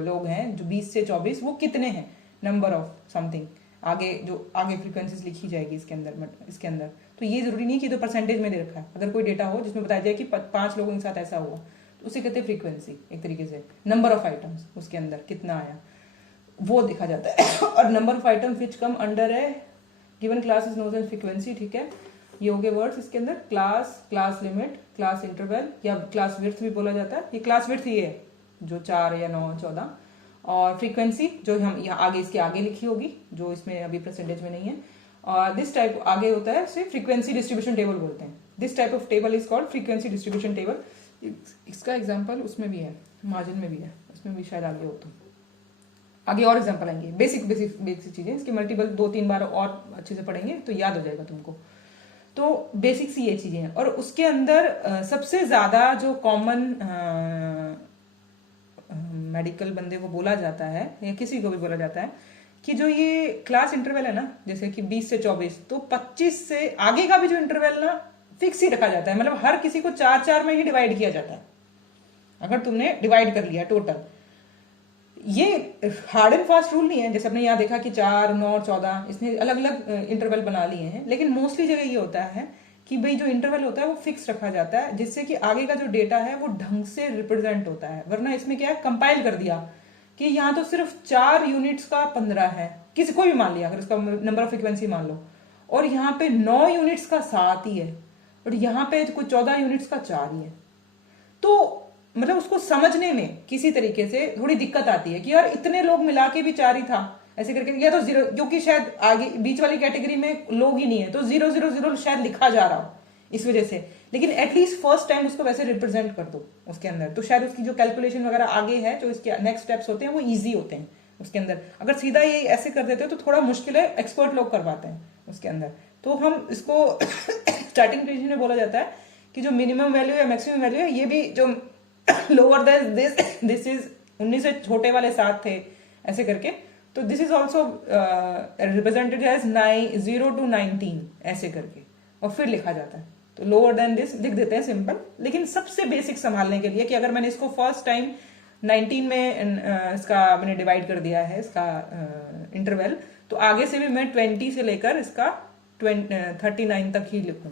लोग हैं जो 20 से 24, वो कितने हैं, नंबर ऑफ समथिंग, आगे जो आगे फ्रीक्वेंसीज लिखी जाएगी इसके अंदर। तो ये जरूरी नहीं कि तो परसेंटेज में दे रखा है, अगर कोई डेटा हो जिसमें बताया जाए कि 5 लोगों के साथ ऐसा हुआ, तो उसे कहते हैं फ्रीक्वेंसी, एक तरीके से नंबर ऑफ आइटम्स उसके अंदर कितना आया वो देखा जाता है। और number of items which come under है given class is known as frequency, ठीक है। ये हो गए वर्ड्स इसके अंदर, class, class limit, class interval, या क्लास विड्थ भी बोला जाता है। ये क्लास विड्थ ये है जो 4 या 9, 14, और फ्रीक्वेंसी जो हम यहाँ आगे इसके आगे लिखी होगी, जो इसमें अभी परसेंटेज में नहीं है। और दिस टाइप आगे होता है, इसे फ्रीक्वेंसी डिस्ट्रीब्यूशन टेबल बोलते हैं। This type of table is called frequency distribution table. इसका एग्जाम्पल उसमें भी है, मार्जिन में भी है, उसमें भी शायद आगे हो तो आगे और एग्जाम्पल आएंगे। बेसिक बेसिक बेसिक चीजें, इसके मल्टीपल 2-3 बार और अच्छे से पढ़ेंगे तो याद हो जाएगा तुमको। तो बेसिक सी ये चीजें हैं। और उसके अंदर सबसे ज्यादा जो कॉमन मेडिकल बंदे को बोला जाता है या किसी को भी बोला जाता है कि जो ये क्लास इंटरवल है ना, जैसे कि 20 से 24, तो 25 से आगे का भी जो इंटरवल ना फिक्स ही रखा जाता है। मतलब हर किसी को 4-4 में ही डिवाइड किया जाता है। अगर तुमने डिवाइड कर लिया टोटल, ये हार्ड एंड फास्ट रूल नहीं है जैसे अपने यहाँ देखा कि 4, 9, 14, इसने अलग अलग इंटरवल बना लिए हैं। लेकिन मोस्टली जगह ये होता है कि भाई जो इंटरवल होता है वो फिक्स रखा जाता है, जिससे कि आगे का जो डेटा है वो ढंग से रिप्रेजेंट होता है। वरना इसमें क्या है, कंपाइल कर दिया कि यहाँ तो सिर्फ 4 यूनिट्स का 15 है, किसी को भी मान लिया, अगर इसका नंबर ऑफ फ्रिक्वेंसी मान लो, और यहाँ पे 9 यूनिट्स का 7 ही है, और यहाँ पे कोई 14 यूनिट्स का 4 ही है। तो मतलब उसको समझने में किसी तरीके से थोड़ी दिक्कत आती है कि यार इतने लोग मिला के भी 4 ही था, ऐसे करके, या तो 0, क्योंकि शायद आगे बीच वाली कैटेगरी में लोग ही नहीं है, तो 000 शायद लिखा जा रहा हो इस वजह से। लेकिन एटलीस्ट फर्स्ट टाइम उसको वैसे रिप्रेजेंट कर दो उसके अंदर, तो शायद उसकी जो कैलकुलेशन वगैरह आगे है, जो इसके नेक्स्ट स्टेप्स होते हैं वो ईजी होते हैं उसके अंदर। अगर सीधा ये ऐसे कर देते हो तो थोड़ा मुश्किल है, एक्सपर्ट लोग कर पाते हैं उसके अंदर। तो हम इसको स्टार्टिंग पेज में बोला जाता है कि जो मिनिमम वैल्यू या मैक्सिमम वैल्यू है, ये भी जो लोअर देन दिस इज 19 से छोटे वाले 7 थे ऐसे करके, तो this is also represented as 0 to 19 ऐसे करके, और फिर लिखा जाता है। तो लोअर देन दिस लिख देते हैं सिंपल। लेकिन सबसे बेसिक संभालने के लिए कि अगर मैंने इसको फर्स्ट टाइम 19 में इसका मैंने डिवाइड कर दिया है इसका इंटरवल, तो आगे से भी मैं 20 से लेकर इसका 39 तक ही लिखूं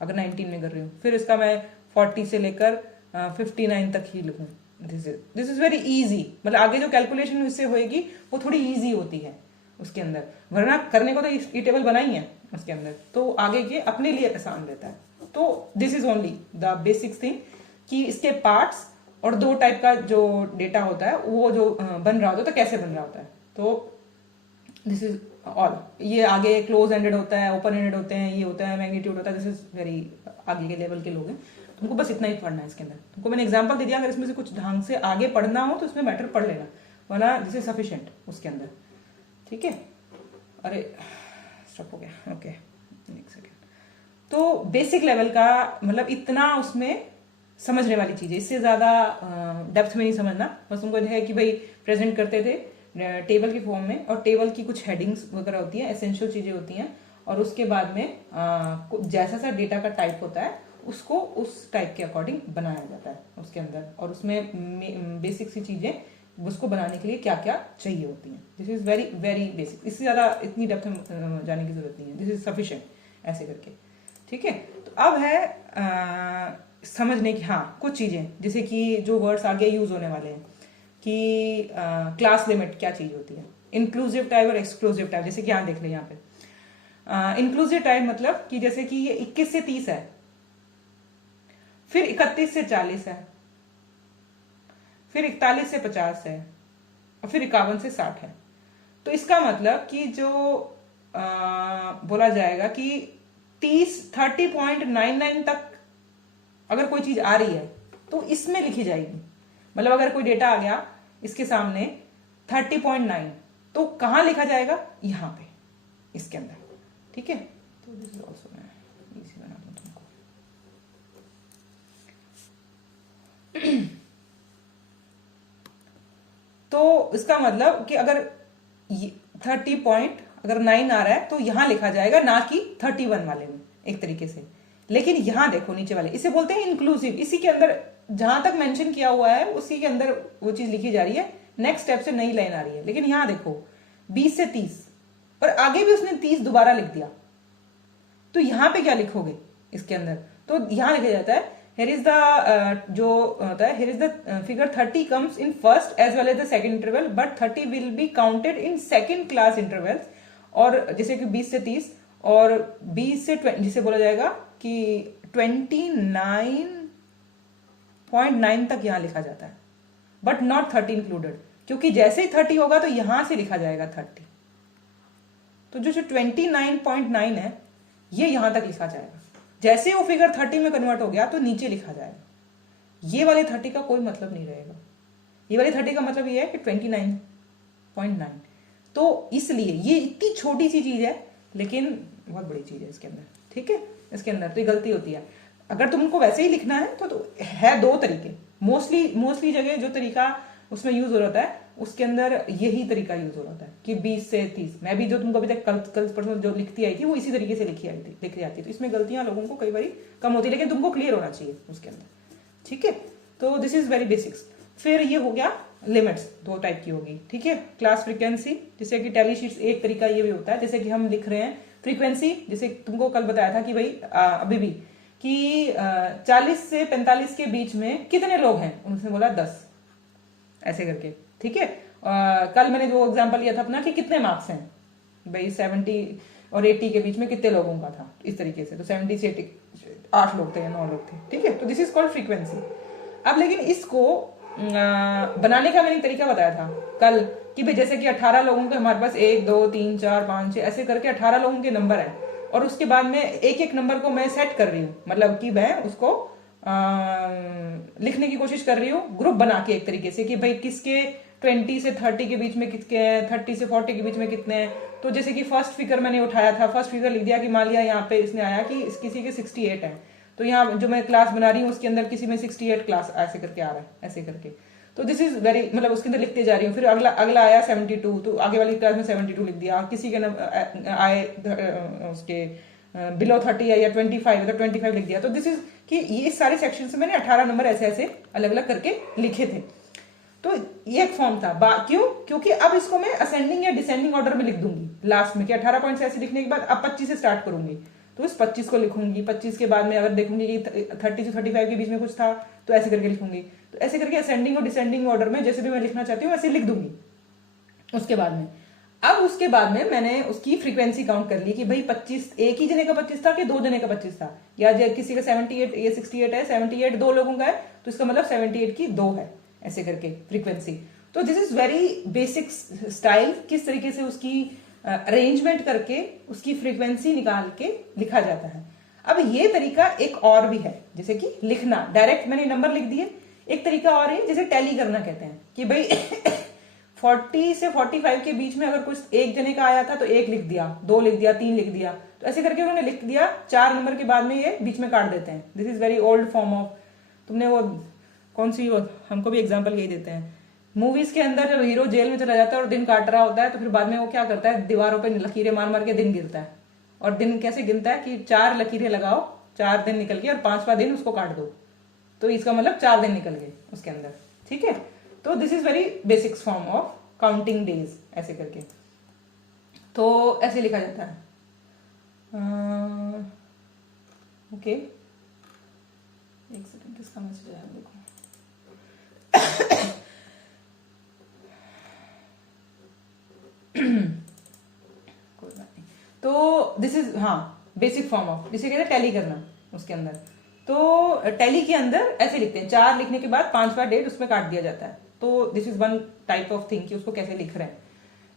अगर 19 में कर रही हूँ। फिर इसका मैं 40 से लेकर 59 तक ही लिखूं। This is very easy. मतलब आगे जो कैलकुलेशन इससे होएगी वो थोड़ी इजी होती है उसके अंदर, वरना करने को तो ये टेबल बना ही है उसके अंदर, तो आगे के अपने लिए आसान रहता है। तो this is only the basic thing कि इसके पार्ट्स और 2 टाइप का जो डेटा होता है वो जो बन रहा होता है तो कैसे बन रहा होता है। तो दिस इज ऑल। ये आगे क्लोज एंडेड होता है, ओपन एंडेड होते हैं, ये होता है मैग्नीट्यूड होता है। दिस इज वेरी आगे के लेवल के लोग हैं, तुमको बस इतना ही पढ़ना है इसके अंदर। तुमको मैंने एग्जांपल दे दिया, अगर इसमें से कुछ ढंग से आगे पढ़ना हो तो इसमें बेटर पढ़ लेना, वरना दिस इज सफिशिएंट उसके अंदर। ठीक है, अरे स्टॉप हो गया, ओके एक सेकेंड। तो बेसिक लेवल का मतलब इतना उसमें समझने वाली चीज है, इससे ज्यादा डेप्थ में नहीं समझना। बस तुमको है कि भाई प्रेजेंट करते थे टेबल के फॉर्म में, और टेबल की कुछ हेडिंग्स वगैरह होती हैं, एसेंशियल चीजें होती हैं, और उसके बाद में जैसा सा डेटा का टाइप होता है उसको उस टाइप के अकॉर्डिंग बनाया जाता है उसके अंदर, और उसमें बेसिक सी चीजें उसको बनाने के लिए क्या क्या चाहिए होती हैं। This is very very basic, इससे ज्यादा इतनी डेप्थ में जाने की जरूरत नहीं है। दिस इज सफिशिएंट ऐसे करके। ठीक है, तो अब है समझने की हाँ कुछ चीजें, जैसे कि जो वर्ड्स आगे यूज होने वाले हैं कि क्लास लिमिट क्या चीज होती है, इंक्लूसिव टाइप और एक्सक्लूसिव टाइप। जैसे कि यहाँ देख लें, यहाँ पे इंक्लूसिव टाइप मतलब कि जैसे कि ये 21 से 30 है, फिर 31 से 40 है, फिर 41 से 50 है, और फिर 51 से 60 है। तो इसका मतलब कि जो बोला जाएगा कि 30.99 तक अगर कोई चीज आ रही है तो इसमें लिखी जाएगी। मतलब अगर कोई डेटा आ गया इसके सामने 30.9, तो कहां लिखा जाएगा, यहां पे इसके अंदर। ठीक है, तो दिस इज ऑल्सो मैं इजी बना दूं तुमको। तो इसका मतलब कि अगर 30.9 आ रहा है तो यहां लिखा जाएगा, ना कि 31 वाले में एक तरीके से। लेकिन यहां देखो नीचे वाले, इसे बोलते हैं इंक्लूसिव। इसी के अंदर जहां तक मेंशन किया हुआ है उसी के अंदर वो चीज लिखी जा रही है, नेक्स्ट स्टेप से नई लाइन आ रही है। लेकिन यहां देखो 20 से 30, और आगे भी उसने 30 दोबारा लिख दिया, तो यहां पे क्या लिखोगे इसके अंदर, तो यहां लिखा जाता है here is the जो होता है here is the figure 30 comes in first as well as the second interval but 30 will be counted in second class intervals। और जैसे कि 20 से 30 और 20 से 20, जिसे बोला जाएगा कि 29.9 तक यहां लिखा जाता है, बट नॉट 30 इंक्लूडेड, क्योंकि जैसे ही 30 होगा तो यहां से लिखा जाएगा 30। तो जो 29.9 है ये यहां तक लिखा जाएगा। जैसे वो फिगर 30 में कन्वर्ट हो गया तो नीचे लिखा जाएगा। ये वाले 30 का कोई मतलब नहीं रहेगा। ये वाले 30 का मतलब ये है कि 29.9। तो इसलिए ये इतनी छोटी सी चीज है लेकिन बहुत बड़ी चीज है इसके अंदर, ठीक है। इसके अंदर तो ये गलती होती है। अगर तुमको वैसे ही लिखना है तो है दो तरीके। मोस्टली जगह जो तरीका उसमें यूज हो रहा है उसके अंदर यही तरीका यूज हो रहा है कि 20 से 30। मैं भी जो तुमको अभी तक कल परसों जो लिखती आई थी वो इसी तरीके से लिखी आती थी। तो इसमें गलतियां लोगों को कई बार कम होती है, लेकिन तुमको क्लियर होना चाहिए उसके अंदर, ठीक है। तो दिस इज वेरी बेसिक्स। फिर ये हो गया लिमिट्स, दो टाइप की होगी, ठीक है। क्लास फ्रीक्वेंसी, जैसे कि टैली शीट्स एक तरीका ये भी होता है, जैसे कि हम लिख रहे हैं फ्रीक्वेंसी। जैसे तुमको कल बताया था कि भाई अभी भी कि 40 से 45 के बीच में कितने लोग हैं, उन्होंने बोला 10, ऐसे करके, ठीक है। कल मैंने जो एग्जांपल लिया था अपना कि कितने मार्क्स हैं भाई 70 और 80 के बीच में कितने लोगों का था, इस तरीके से। तो 70 से 80 8 लोग थे या 9 लोग थे, ठीक है। तो दिस इज कॉल्ड फ्रीक्वेंसी। अब लेकिन इसको बनाने का मैंने तरीका बताया था कल कि भाई जैसे कि 18 लोगों के हमारे पास 1 2 3 4 5 6 ऐसे करके 18 लोगों के नंबर है, और उसके बाद में एक एक नंबर को मैं सेट कर रही हूँ, मतलब कि मैं उसको लिखने की कोशिश कर रही हूँ ग्रुप बना के एक तरीके से कि भाई किसके 20 से 30 के बीच में कितने हैं, 30 से 40 के बीच में कितने हैं। तो जैसे कि फर्स्ट फिगर मैंने उठाया था, फर्स्ट फिगर लिख दिया कि मान लिया यहाँ पे इसने आया कि किसी के 68 है, तो यहाँ जो मैं क्लास बना रही हूँ उसके अंदर किसी में 68 क्लास ऐसे करके आ रहा है, ऐसे करके। तो दिस इज वेरी, मतलब उसके अंदर लिखते जा रही हूँ। फिर अगला आया 72, तो आगे वाली क्लास में 72 लिख दिया। किसी के आए उसके बिलो 30 या 25 तो 25 लिख दिया। तो दिस इज कि ये सारे सेक्शन से मैंने 18 नंबर ऐसे ऐसे अलग अलग करके लिखे थे। तो ये एक फॉर्म था। क्यों? क्योंकि अब इसको मैं असेंडिंग या डिसेंडिंग ऑर्डर में लिख दूंगी लास्ट में कि 18 पॉइंट्स ऐसे लिखने के बाद अब 25 से स्टार्ट करूंगी, तो इस 25 को लिखूंगी। 25 के बाद में अगर देखूंगी कि 30 से 35 के बीच में कुछ था तो ऐसे करके लिखूंगी। तो ऐसे करके असेंडिंग और डिसेंडिंग ऑर्डर में जैसे भी मैं लिखना चाहती हूँ ऐसे लिख दूंगी। उसके बाद में उसके बाद में मैंने उसकी फ्रीक्वेंसी काउंट कर ली कि भाई 25 एक ही जने का 25 था कि 2 जने का 25 था, या किसी का 78 या 68 है, 78 2 लोगों का है तो इसका मतलब 78 की 2 है, ऐसे करके फ्रीक्वेंसी। तो this is very basic style, किस तरीके से उसकी अरेंजमेंट करके उसकी फ्रीक्वेंसी निकाल के लिखा जाता है। अब ये तरीका एक और भी है, जैसे कि लिखना डायरेक्ट मैंने नंबर लिख दिए। एक तरीका और है जैसे टैली करना कहते हैं कि भाई 40 से 45 के बीच में अगर कुछ एक जने का आया था तो 1 लिख दिया, 2 लिख दिया, 3 लिख दिया, तो ऐसे करके उन्होंने लिख दिया। 4 नंबर के बाद में ये बीच में काट देते हैं। This is very old form of, तुमने वो कौन सी, वो हमको भी एग्जांपल यही देते हैं मूवीज के अंदर, जब हीरो जेल में चला जाता है और दिन काट रहा होता है तो फिर बाद में वो क्या करता है, दीवारों पे लकीरें मार मार के दिन गिरता है। और दिन कैसे गिनता है कि 4 लकीरें लगाओ, 4 दिन निकल गए और 5वां दिन उसको काट दो, तो इसका मतलब 4 दिन निकल गए उसके अंदर, ठीक है। तो this is very basic form of counting days, ऐसे करके तो ऐसे लिखा जाता है। ओके, एक सेकंड, किसका मैसेज आया देखो। कोई बात नहीं। तो दिस इज, हाँ, बेसिक फॉर्म ऑफ, जिसे कहते हैं टैली करना उसके अंदर। तो टैली के अंदर ऐसे लिखते हैं, 4 लिखने के बाद 5वां डेट उसमें काट दिया जाता है। तो this is one type of thing कि उसको कैसे लिख रहे हैं।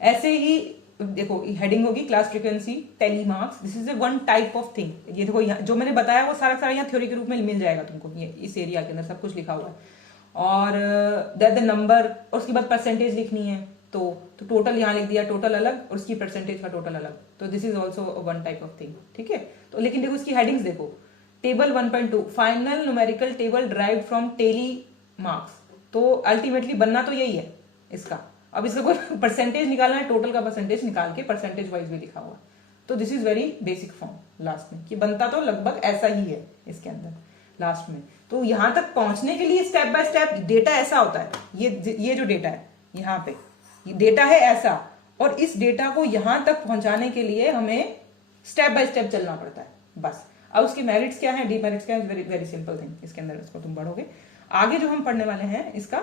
ऐसे ही देखो हेडिंग होगी class frequency, tally marks, this is a one type of thing. ये देखो जो मैंने बताया वो सारा यहाँ थ्योरी के रूप में मिल जाएगा तुमको, ये इस एरिया के अंदर सब कुछ लिखा हुआ है। और दैट द नंबर, और उसके बाद परसेंटेज लिखनी है तो टोटल यहाँ लिख दिया, टोटल अलग और उसकी परसेंटेज का टोटल अलग। तो this is also one type of thing, ठीक है। तो लेकिन देखो इसकी हेडिंग्स देखो, table 1.2 final numerical table drive from tally marks. तो अल्टीमेटली बनना तो यही है इसका। अब इसका कोई परसेंटेज निकालना है, टोटल का परसेंटेज निकाल के परसेंटेज वाइज भी लिखा हुआ। तो this is very basic form last में, कि बनता तो लगभग ऐसा ही है इसके अंदर लास्ट में। तो यहां तक पहुंचने के लिए स्टेप बाय स्टेप डेटा ऐसा होता है, ये जो डेटा है यहाँ पे, ये डेटा है ऐसा, और इस डेटा को यहां तक पहुंचाने के लिए हमें स्टेप बाय स्टेप चलना पड़ता है, बस। अब उसके मेरिट्स क्या है, डीमेरिट्स क्या है, वेरी वेरी सिंपल थिंग। इसके अंदर इसको तुम पढ़ोगे आगे जो हम पढ़ने वाले हैं इसका,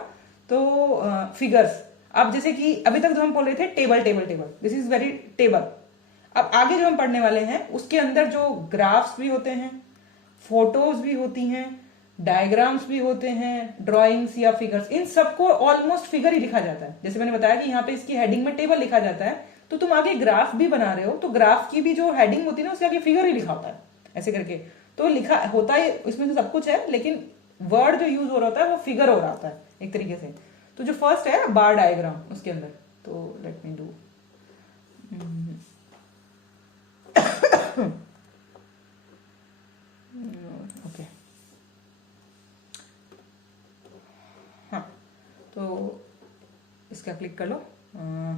तो फिगर्स। अब जैसे कि अभी तक जो हम बोल रहे थे table table table, this is very table. अब आगे जो हम पढ़ने वाले हैं उसके अंदर जो ग्राफ्स भी होते हैं, फोटोज भी होती हैं, डायग्राम्स भी होते हैं, ड्राइंग्स या फिगर्स, इन सबको ऑलमोस्ट फिगर ही लिखा जाता है। जैसे मैंने बताया कि यहाँ पे इसकी हेडिंग में टेबल लिखा जाता है, तो तुम आगे ग्राफ भी बना रहे हो तो ग्राफ की भी जो हेडिंग होती है ना उसके आगे फिगर ही लिखा होता है ऐसे करके। तो लिखा होता है इसमें तो सब कुछ है, लेकिन वर्ड जो यूज हो रहा होता है वो फिगर हो रहा होता है एक तरीके से। तो जो फर्स्ट है बार डायग्राम उसके अंदर, तो लेट मी डू ओके। हाँ, तो इसका क्लिक कर लो।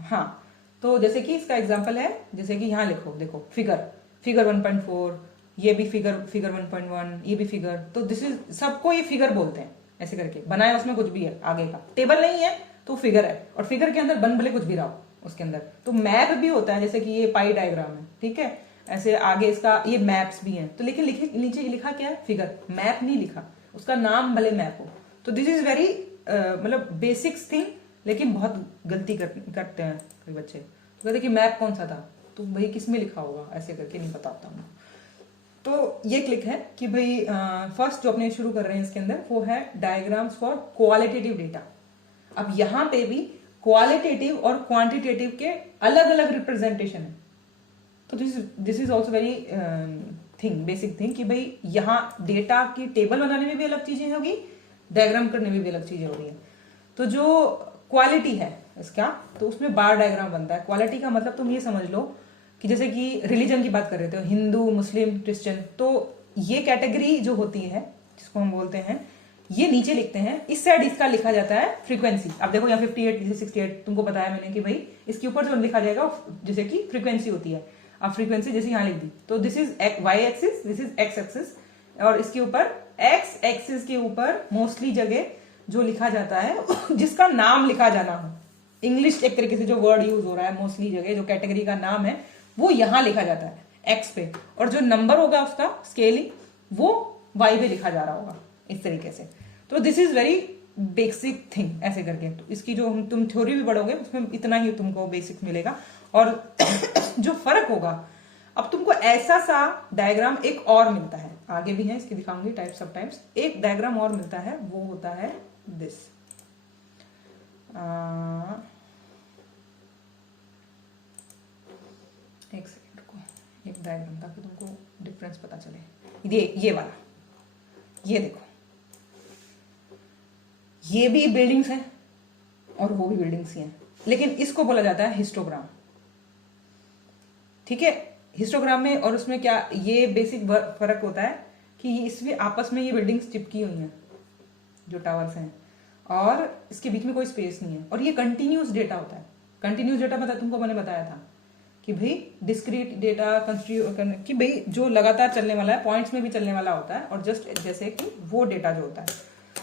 हाँ, तो जैसे कि इसका एग्जांपल है, जैसे कि यहाँ लिखो, देखो फिगर 1.4, ये भी फिगर 1.1, ये भी फिगर, तो दिस इज सबको ये फिगर बोलते हैं ऐसे करके। बनाया उसमें कुछ भी है, आगे का टेबल नहीं है तो फिगर है, और फिगर के अंदर बन भले कुछ भी रहा हो उसके अंदर। तो मैप भी होता है, जैसे कि ये पाई डायग्राम है, ठीक है, ऐसे आगे इसका ये मैप्स भी हैं, तो लेकिन लिखे नीचे लिखा क्या है, फिगर, मैप नहीं लिखा, उसका नाम भले मैप हो। तो दिस इज वेरी मतलब बेसिक्स थिंग, लेकिन बहुत गलती करते हैं कोई बच्चे। तो कहते कि मैप कौन सा था, तो भाई किस में लिखा होगा, ऐसे करके नहीं बताता हूँ। तो ये क्लिक है कि भाई फर्स्ट जो अपने शुरू कर रहे हैं इसके अंदर वो है डायग्राम्स फॉर क्वालिटेटिव डेटा। अब यहाँ पे भी क्वालिटेटिव और क्वांटिटेटिव के अलग अलग रिप्रेजेंटेशन है। तो this is also very thing, basic thing, कि भाई यहाँ डेटा की टेबल बनाने में भी अलग चीजें होगी, डायग्राम करने में भी अलग चीजें हो रही है। तो जो क्वालिटी है इसका, तो उसमें बार डायग्राम बनता है। क्वालिटी का मतलब तुम ये समझ लो कि जैसे कि रिलीजन की बात कर रहे थे, हिंदू, मुस्लिम, क्रिश्चियन, तो ये कैटेगरी जो होती है जिसको हम बोलते हैं, ये नीचे लिखते हैं, इस साइड इसका लिखा जाता है फ्रीक्वेंसी। अब देखो यहाँ 58, 68 तुमको बताया मैंने कि भाई इसके ऊपर जो लिखा जाएगा जैसे कि फ्रीक्वेंसी होती है। अब फ्रीक्वेंसी जैसे यहाँ लिख दी, तो this is Y axis, this is X axis, और इसके ऊपर एक्स एक्सिस के ऊपर मोस्टली जगह जो लिखा जाता है जिसका नाम लिखा जाना हो, इंग्लिश एक तरीके से जो वर्ड यूज हो रहा है मोस्टली जगह, जो कैटेगरी का नाम है वो यहां लिखा जाता है एक्स पे, और जो नंबर होगा उसका स्केलिंग वो वाई पे लिखा जा रहा होगा इस तरीके से। तो this is very basic thing ऐसे करके। तो इसकी जो तुम थ्योरी भी पढ़ोगे उसमें इतना ही तुमको बेसिक मिलेगा। और जो फर्क होगा, अब तुमको ऐसा सा डायग्राम एक और मिलता है, आगे भी है इसकी दिखाऊंगी टाइप्स ऑफ टाइप्स। एक डायग्राम और मिलता है, वो होता है दिस। एक सेकेंड को, एक डायग्राम ताकि तुमको डिफरेंस पता चले। ये वाला, ये देखो, ये भी बिल्डिंग्स हैं और वो भी बिल्डिंग्स ही हैं, लेकिन इसको बोला जाता है हिस्टोग्राम, ठीक है। हिस्टोग्राम में और उसमें क्या ये बेसिक फर्क होता है कि इसमें आपस में ये बिल्डिंग्स चिपकी हुई हैं जो टावर्स हैं, और इसके बीच में कोई स्पेस नहीं है, और ये कंटिन्यूस डेटा होता है। कंटिन्यूस डेटा मतलब तुमको मैंने बताया था कि भाई डिस्क्रीट डेटा कि भाई जो लगातार चलने वाला है, पॉइंट्स में भी चलने वाला होता है, और जस्ट जैसे कि वो डेटा जो होता है।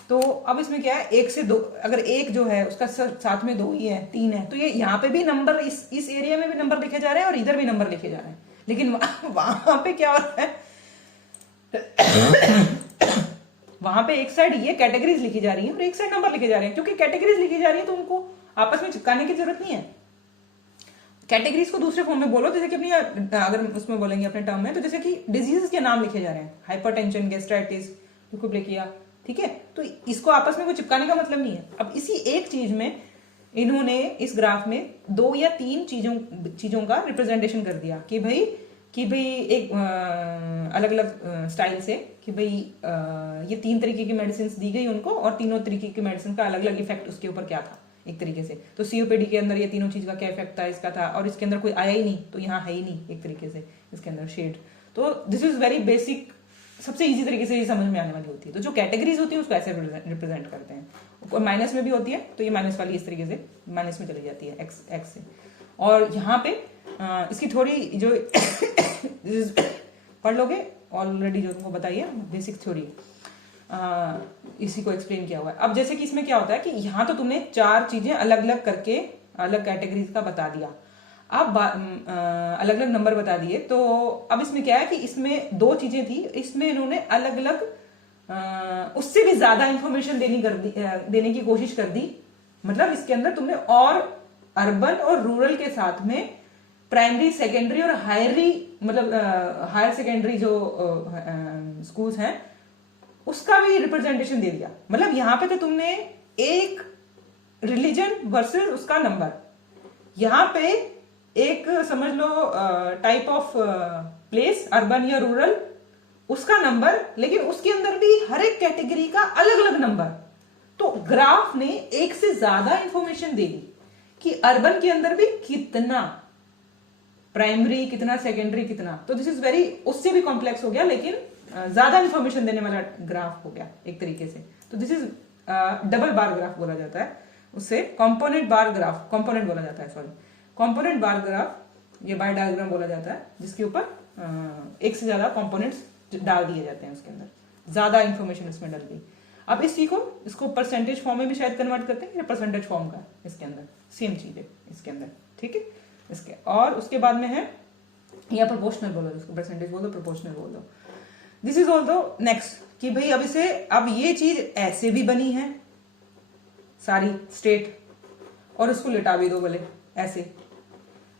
तो अब इसमें क्या है, एक से दो, अगर एक जो है उसका साथ में दो ही है, तीन है, तो ये यहाँ पे भी नंबर, इस एरिया में भी नंबर लिखे जा रहे हैं और इधर भी नंबर लिखे जा रहे हैं, लेकिन वहां पे क्या हो रहा है वहां पे एक साइड ये कैटेगरीज लिखी जा रही है और एक साइड नंबर लिखे जा रहे हैं। क्योंकि कैटेगरीज लिखी जा रही है तो उनको आपस में चिपकाने की जरूरत नहीं है। कैटेगरीज को दूसरे फॉर्म में बोलो, जैसे कि अपनी अगर उसमें बोलेंगे अपने टर्म में, तो जैसे कि डिजीज के नाम लिखे जा रहे हैं, हाइपरटेंशन, गैस्ट्राइटिस, ल्यूकोप्लेकिया, ठीक है। तो इसको आपस में कोई चिपकाने का मतलब नहीं है। अब इसी एक चीज में इन्होंने इस ग्राफ में दो या तीन चीजों का रिप्रेजेंटेशन कर दिया कि भाई एक अलग अलग स्टाइल से, कि भाई ये तीन तरीके की मेडिसिन दी गई उनको, और तीनों तरीके की मेडिसिन का अलग अलग इफेक्ट उसके ऊपर क्या था एक तरीके से। तो सीओपीडी के अंदर ये तीनों चीज का क्या इफेक्ट था, इसका था, और इसके अंदर कोई आया ही नहीं, तो यहाँ है ही नहीं एक तरीके से इसके अंदर शेड। तो दिस इज वेरी बेसिक, सबसे इजी तरीके से ये समझ में आने वाली होती है। तो जो कैटेगरीज होती है उसको ऐसे रिप्रेजेंट करते हैं, और माइनस में भी होती है, तो ये माइनस वाली इस तरीके से माइनस में चली जाती है एक्स से। और यहाँ पे इसकी थोड़ी जो पढ़ लोगे ऑलरेडी, जो तुमको बताइए बेसिक थ्योरी, इसी को एक्सप्लेन किया हुआ है। अब जैसे कि इसमें क्या होता है कि यहाँ तो तुमने चार चीजें अलग अलग करके अलग कैटेगरीज का बता दिया, अब अलग अलग नंबर बता दिए। तो अब इसमें क्या है कि इसमें दो चीजें थी, इसमें इन्होंने अलग अलग उससे भी ज्यादा इंफॉर्मेशन देने की कोशिश कर दी। मतलब इसके अंदर तुमने और अर्बन और रूरल के साथ में प्राइमरी, सेकेंडरी और हायर सेकेंडरी जो स्कूल्स हैं उसका भी रिप्रेजेंटेशन दे दिया। मतलब यहाँ पे तो तुमने एक रिलीजन वर्सेस उसका नंबर, यहाँ पे एक समझ लो टाइप ऑफ प्लेस, अर्बन या रूरल, उसका नंबर, लेकिन उसके अंदर भी हर एक कैटेगरी का अलग अलग नंबर। तो ग्राफ ने एक से ज्यादा इंफॉर्मेशन दे दी कि अर्बन के अंदर भी कितना प्राइमरी, कितना सेकेंडरी, कितना। तो दिस इज वेरी, उससे भी कॉम्प्लेक्स हो गया, लेकिन ज्यादा इंफॉर्मेशन देने वाला ग्राफ हो गया एक तरीके से। तो this is double bar graph बोला जाता है, उससे कंपोनेंट बार ग्राफ, कंपोनेंट बोला जाता है, सॉरी कंपोनेंट बार ग्राफ, ये बार डायग्राम बोला जाता है, जिसके ऊपर एक से ज्यादा कंपोनेंट्स डाल दिए जाते हैं, उसके अंदर ज्यादा इंफॉर्मेशन इसमें डल गई। अब इस चीज को, इसको परसेंटेज फॉर्म में भी शायद कन्वर्ट करते हैं, ये परसेंटेज फॉर्म का इसके अंदर सेम चीज है इसके अंदर, ठीक है इसके। और उसके बाद में है या प्रोपोर्शनल बोलो, जिसको परसेंटेज बोल दो, प्रोपोर्शनल बोल दो। दिस इज ऑल्सो नेक्स्ट कि भाई अब इसे, अब ये चीज ऐसे भी बनी है सारी स्टेट, और उसको लिटा भी दो बोले ऐसे।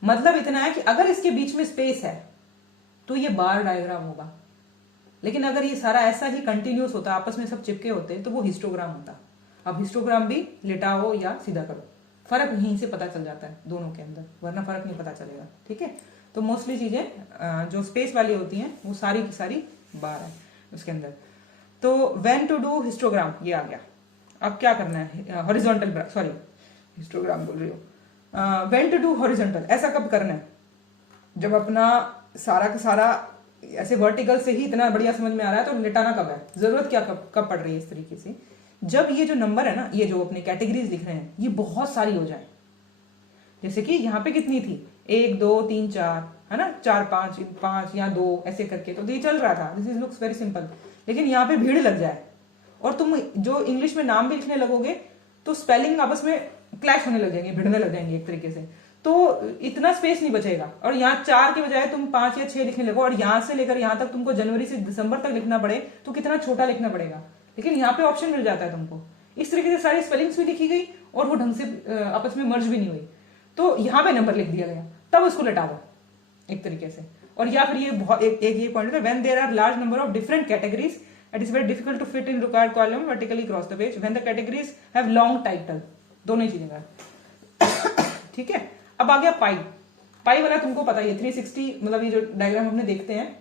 मतलब इतना है कि अगर इसके बीच में स्पेस है तो ये बार डायग्राम होगा, लेकिन अगर ये सारा ऐसा ही कंटिन्यूस होता, आपस में सब चिपके होते, तो वो हिस्टोग्राम होता। अब हिस्टोग्राम भी लिटाओ या सीधा करो, फर्क यहीं से पता चल जाता है दोनों के अंदर, वरना फर्क नहीं पता चलेगा, ठीक है। तो मोस्टली चीजें जो स्पेस वाली होती हैं वो सारी की सारी बार है उसके अंदर। तो व्हेन टू डू हिस्टोग्राम, ये आ गया। अब क्या करना है, हॉरिजॉन्टल, सॉरी हिस्टोग्राम बोल रही हो, व्हेन टू डू हॉरिजॉन्टल, ऐसा कब करना है, जब अपना सारा का सारा ऐसे वर्टिकल से ही इतना बढ़िया समझ में आ रहा है, तो लिटाना कब है, जरूरत क्या कब पड़ रही है इस तरीके से, जब ये जो नंबर है ना, ये जो अपने कैटेगरीज दिख रहे हैं, ये बहुत सारी हो जाए। जैसे कि यहाँ पे कितनी थी, 1 2 3 4 है ना, 4 5 5 या 2 ऐसे करके, तो ये चल रहा था, this is looks very simple. लेकिन यहाँ पे भीड़ लग जाए और तुम जो इंग्लिश में नाम भी लिखने लगोगे तो स्पेलिंग आपस में क्लैश होने लग जाएंगे, भिड़ने लग जाएंगे एक तरीके से, तो इतना स्पेस नहीं बचेगा। और यहाँ 4 के बजाय तुम 5 या 6 लिखने लगो, और यहाँ से लेकर यहाँ तक तुमको जनवरी से दिसंबर तक लिखना पड़े, तो कितना छोटा लिखना पड़ेगा। लेकिन यहाँ पे ऑप्शन मिल जाता है तुमको, इस तरीके से सारी स्पेलिंग्स भी लिखी गई और वो ढंग से आपस में मर्ज भी नहीं हुई, तो यहाँ पे नंबर लिख दिया गया, तब उसको लटा दो एक तरीके से। और या फिर ये बहुत एक ये पॉइंट है, when there are large number of different categories it is very difficult to fit in required column vertically cross the page, when the categories have long title, दोनों ही चीजें का ठीक है। अब आ गया पाई। पाई वाला तुमको पता ही है, 360, मतलब ये जो डायग्राम हमने देखते हैं,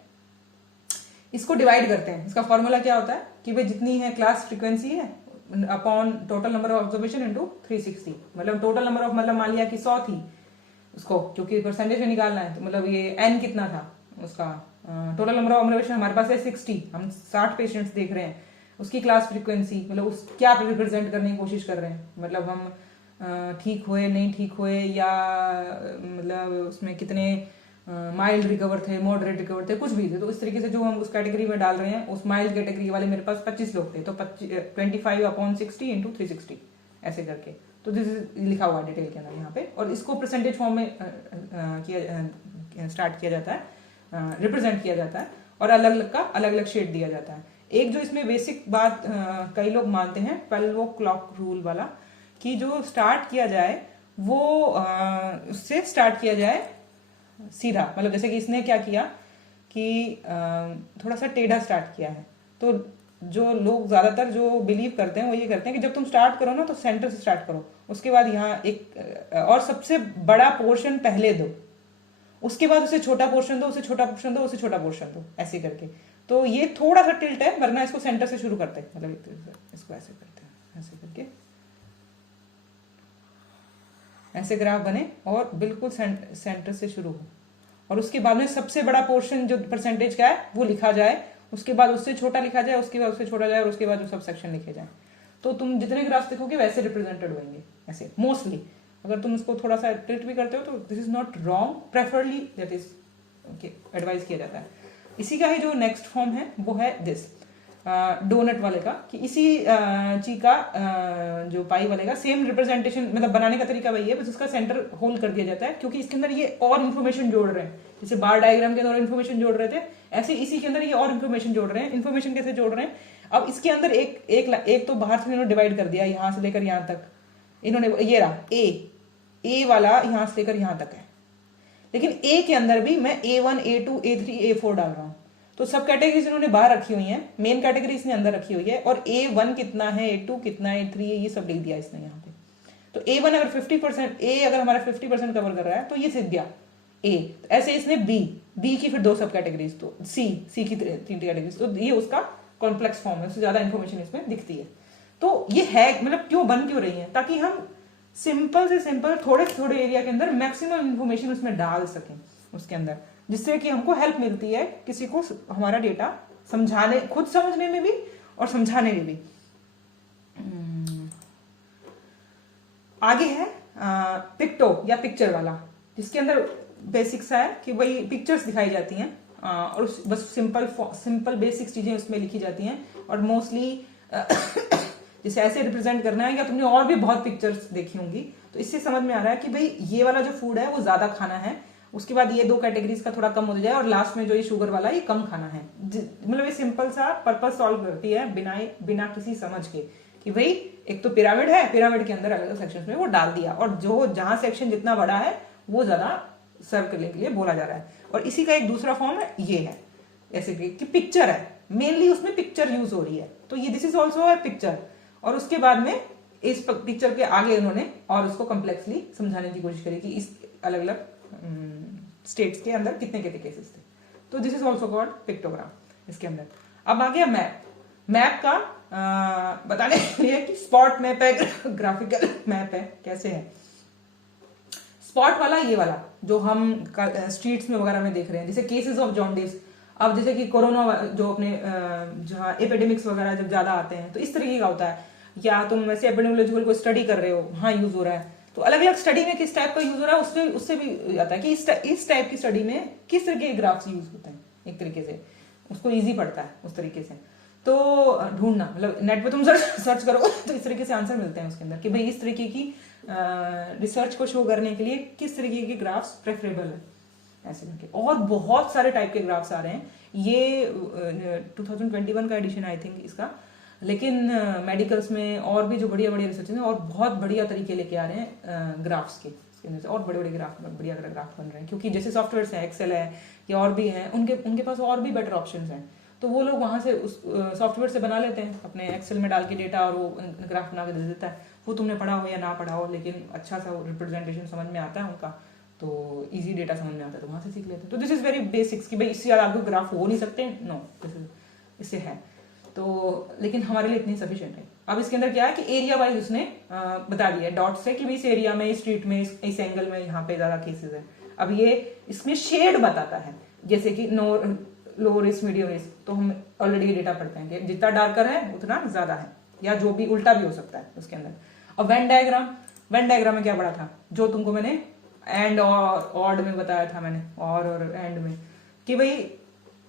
इसको डिवाइड करते हैं। इसका फॉर्मूला क्या होता है कि भाई जितनी है क्लास फ्रीक्वेंसी है upon total number of observation into 360, मतलब टोटल नंबर ऑफ, मतलब मान लिया कि 100 थी, उसको क्योंकि परसेंटेज में निकालना है, तो मतलब ये n कितना था उसका, टोटल नंबर ऑफ ऑब्जर्वेशन हमारे पास है 60, हम 60 पेशेंट्स देख रहे हैं, उसकी क्लास फ्रीक्वेंसी मतलब उस क्या रिप्रेजेंट करने की कोशिश कर रहे हैं, मतलब हम ठीक हुए नहीं ठीक हुए, या मतलब उसमें कितने माइल्ड रिकवर थे, मॉडरेट रिकवर थे, कुछ भी थे। तो इस तरीके से जो हम उस कैटेगरी में डाल रहे हैं, उस माइल्ड कैटेगरी वाले मेरे पास 25 लोग थे, तो 25/60 इंटू 360 ऐसे करके, तो दिस लिखा हुआ डिटेल के अंदर यहाँ पे। और इसको परसेंटेज फॉर्म में स्टार्ट किया जाता है, रिप्रेजेंट किया जाता है, और अलग अलग का अलग अलग शेड दिया जाता है। एक जो इसमें बेसिक बात कई लोग मानते हैं 12 क्लॉक रूल वाला, कि जो स्टार्ट किया जाए वो उससे स्टार्ट किया जाए सीधा, मतलब जैसे कि इसने क्या किया कि थोड़ा सा टेढ़ा स्टार्ट किया है। तो जो लोग ज्यादातर जो बिलीव करते हैं वो ये करते हैं कि जब तुम स्टार्ट करो ना, तो सेंटर से स्टार्ट करो, उसके बाद यहाँ एक और सबसे बड़ा पोर्शन पहले दो, उसके बाद उसे छोटा पोर्शन दो, उसे छोटा पोर्शन दो, उसे छोटा पोर्शन दो, ऐसे करके। तो ये थोड़ा सा टिल्ट है, वरना इसको सेंटर से शुरू करते हैं, मतलब इसको ऐसे करते हैं, ऐसे करके ऐसे ग्राफ बने और बिल्कुल सेंटर से शुरू हो, और उसके बाद में सबसे बड़ा पोर्शन जो परसेंटेज का है वो लिखा जाए, उसके बाद उससे छोटा लिखा जाए, उसके बाद उससे छोटा जाए, और उसके बाद जो सब सेक्शन लिखे जाए। तो तुम जितने ग्राफ देखोगे वैसे रिप्रेजेंटेड होंगे ऐसे मोस्टली। अगर तुम इसको थोड़ा सा टिल्ट भी करते हो तो this is not wrong, preferably that is advice किया जाता है। इसी का ही जो नेक्स्ट फॉर्म है वो है दिस डोनट वाले का, कि इसी चीज का जो पाई वाले का सेम रिप्रेजेंटेशन, मतलब बनाने का तरीका वही है, बस उसका सेंटर होल्ड कर दिया जाता है, क्योंकि इसके अंदर ये और इन्फॉर्मेशन जोड़ रहे हैं। जैसे बार डायग्राम के अंदर इन्फॉर्मेशन जोड़ रहे थे, ऐसे इसी के अंदर ये और इन्फॉर्मेशन जोड़ रहे हैं। इन्फॉर्मेशन कैसे जोड़ रहे हैं, अब इसके अंदर एक तो बाहर से इन्होंने डिवाइड कर दिया, यहाँ से लेकर यहाँ तक इन्होंने, ये रहा ए वाला यहाँ से लेकर यहाँ तक है, लेकिन ए के अंदर भी मैं A1 A2 A3 A4 डाल रहा हूँ। तो सब कैटेगरीज इन्होंने बाहर रखी हुई हैं, मेन कैटेगरी इसने अंदर रखी हुई है, और A1 कितना है, A2 कितना है, A3 है, ये सब लिख दिया इसने यहाँ पे। तो A1 अगर 50%, A अगर हमारा 50% कवर कर रहा है तो ये सीख गया A। ऐसे इसने B की फिर 2 सब कैटेगरीज, तो C की 3 कैटेगरीज, तो ये उसका कॉम्प्लेक्स फॉर्म है, उससे ज्यादा इंफॉर्मेशन इसमें दिखती है। तो ये है मतलब क्यों बन क्यों रही है, ताकि हम सिंपल से सिंपल थोड़े थोड़े एरिया के अंदर मैक्सिमम इंफॉर्मेशन उसमें डाल सकें उसके अंदर, जिससे कि हमको हेल्प मिलती है किसी को हमारा डेटा समझाने, खुद समझने में भी और समझाने में भी। आगे है पिक्टो या पिक्चर वाला, जिसके अंदर बेसिक्स है कि भाई पिक्चर्स दिखाई जाती हैं और बस सिंपल बेसिक्स चीजें उसमें लिखी जाती हैं, और मोस्टली जैसे ऐसे रिप्रेजेंट करना है, या तुमने और भी बहुत पिक्चर्स देखी होंगी, तो इससे समझ में आ रहा है कि भाई ये वाला जो फूड है वो ज्यादा खाना है, उसके बाद ये 2 कैटेगरीज का थोड़ा कम हो जाए, और लास्ट में जो ये शुगर वाला ये कम खाना है। मतलब ये सिंपल सा पर्पस सॉल्व करती है बिना किसी समझ के, कि भाई एक तो पिरामिड है, पिरामिड के अंदर अलग अलग सेक्शन में वो डाल दिया, और जो जहां सेक्शन जितना बड़ा है वो ज्यादा सर्व करने के लिए बोला जा रहा है। और इसी का एक दूसरा फॉर्म है, ये है ऐसे कि पिक्चर है, मेनली उसमें पिक्चर यूज हो रही है, तो ये दिस इज ऑल्सो है पिक्चर। और उसके बाद में इस पिक्चर के आगे उन्होंने और उसको कॉम्प्लेक्सली समझाने की कोशिश करी कि इस अलग अलग स्टेट्स के अंदर कितने कितने केसेस थे, तो this is also called pictogram इसके अंदर। अब आ गया मैप का बताने के लिए कि स्पॉट मैप है, ग्राफिकल मैप है, कैसे है। स्पॉट वाला ये वाला जो हम स्ट्रीट्स में वगैरह में देख रहे हैं, जैसे केसेस ऑफ जॉन्डिस, अब जैसे कि कोरोना जो अपने जहाँ एपिडेमिक्स वगैरह जब ज्यादा आते हैं तो इस तरीके का होता है, या तुम वैसे एपिडेमियोलॉजिकल को स्टडी कर रहे हो, वहाँ यूज हो रहा है, तो अलग अलग स्टडी में किस टाइप का यूज हो रहा है उससे भी आता है कि इस टाइप की स्टडी में किस तरह के ग्राफ्स यूज होते हैं, एक तरीके से उसको ईजी पड़ता है उस तरीके से। तो ढूंढना मतलब नेट पे तुम सर्च करो तो इस तरीके से आंसर मिलते हैं उसके अंदर कि भाई इस तरीके की रिसर्च को शो करने के लिए किस तरीके के ग्राफ्स प्रेफरेबल है ऐसे करके। और बहुत सारे टाइप के ग्राफ्स आ रहे हैं, ये 2021 का एडिशन आई थिंक इसका, लेकिन मेडिकल्स में और भी जो बढ़िया बढ़िया रिसर्च है और बहुत बढ़िया तरीके लेके आ रहे हैं ग्राफ्स के, और बड़े बड़े ग्राफ बढ़िया ग्राफ बन रहे हैं, क्योंकि जैसे सॉफ्टवेयर है, एक्सेल है या और भी हैं, उनके पास और भी बेटर ऑप्शन हैं, तो वो लोग वहां से उस सॉफ्टवेयर से बना लेते हैं, अपने एक्सेल में डाल के डेटा, और वो ग्राफ बना के दे देता है। वो तुमने पढ़ा हो या ना पढ़ा हो, लेकिन अच्छा सा रिप्रेजेंटेशन समझ में आता है उनका, तो इजी डेटा समझ में आता है, तो वहां से सीख लेते हैं। तो दिस इज वेरी बेसिक्स कि भाई इससे ज़्यादा आपको ग्राफ हो नहीं सकते, नो दिस इज इससे है तो, लेकिन हमारे लिए इतनी सफिशिएंट है। अब इसके अंदर क्या है कि एरिया वाइज उसने बता दिया डॉट से कि भाई इस एरिया में, इस स्ट्रीट में, इस एंगल में यहाँ पे ज्यादा केसेस है। अब ये इसमें शेड बताता है, जैसे कि no low risk medium risk, तो हम ऑलरेडी डेटा पढ़ते हैं कि जितना डार्कर है उतना ज्यादा है, या जो भी उल्टा भी हो सकता है उसके अंदर। अब वेन डायग्राम में क्या पढ़ा था, जो तुमको मैंने एंड और ऑड में बताया था मैंने, और एंड में, कि भाई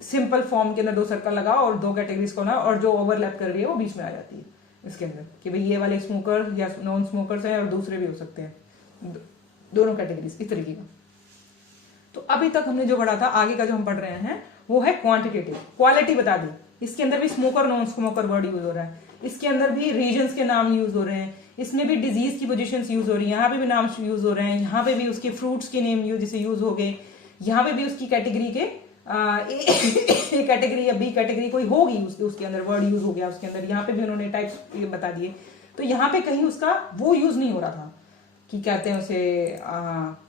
सिंपल फॉर्म के अंदर 2 सर्कल लगाओ और 2 कैटेगरीज को ना, और जो ओवरलैप कर रही है वो बीच में आ जाती है इसके अंदर, कि भाई ये वाले स्मोकर या नॉन स्मोकर्स हैं और दूसरे भी हो सकते हैं, दोनों कैटेगरीज इस तरीके का। तो अभी तक हमने जो पढ़ा था, आगे का जो हम पढ़ रहे हैं वो है क्वांटिटेटिव, क्वालिटी बता दी। इसके अंदर भी smoker non smoker word use हो रहा है, इसके अंदर भी रीजन्स के नाम यूज हो रहे हैं, इसमें भी डिजीज की पोजीशंस यूज हो रही है, यहाँ पे भी नाम यूज हो रहे हैं, यहाँ पे भी उसके फ्रूट्स के नेम जैसे यूज हो गए, यहाँ पे भी उसकी कैटेगरी के ए कैटेगरी या बी कैटेगरी कोई होगी उसके अंदर वर्ड यूज हो गया उसके अंदर, यहाँ पे भी उन्होंने टाइप्स बता दिए। तो यहाँ पे कहीं उसका वो यूज नहीं हो रहा था कि कहते हैं उसे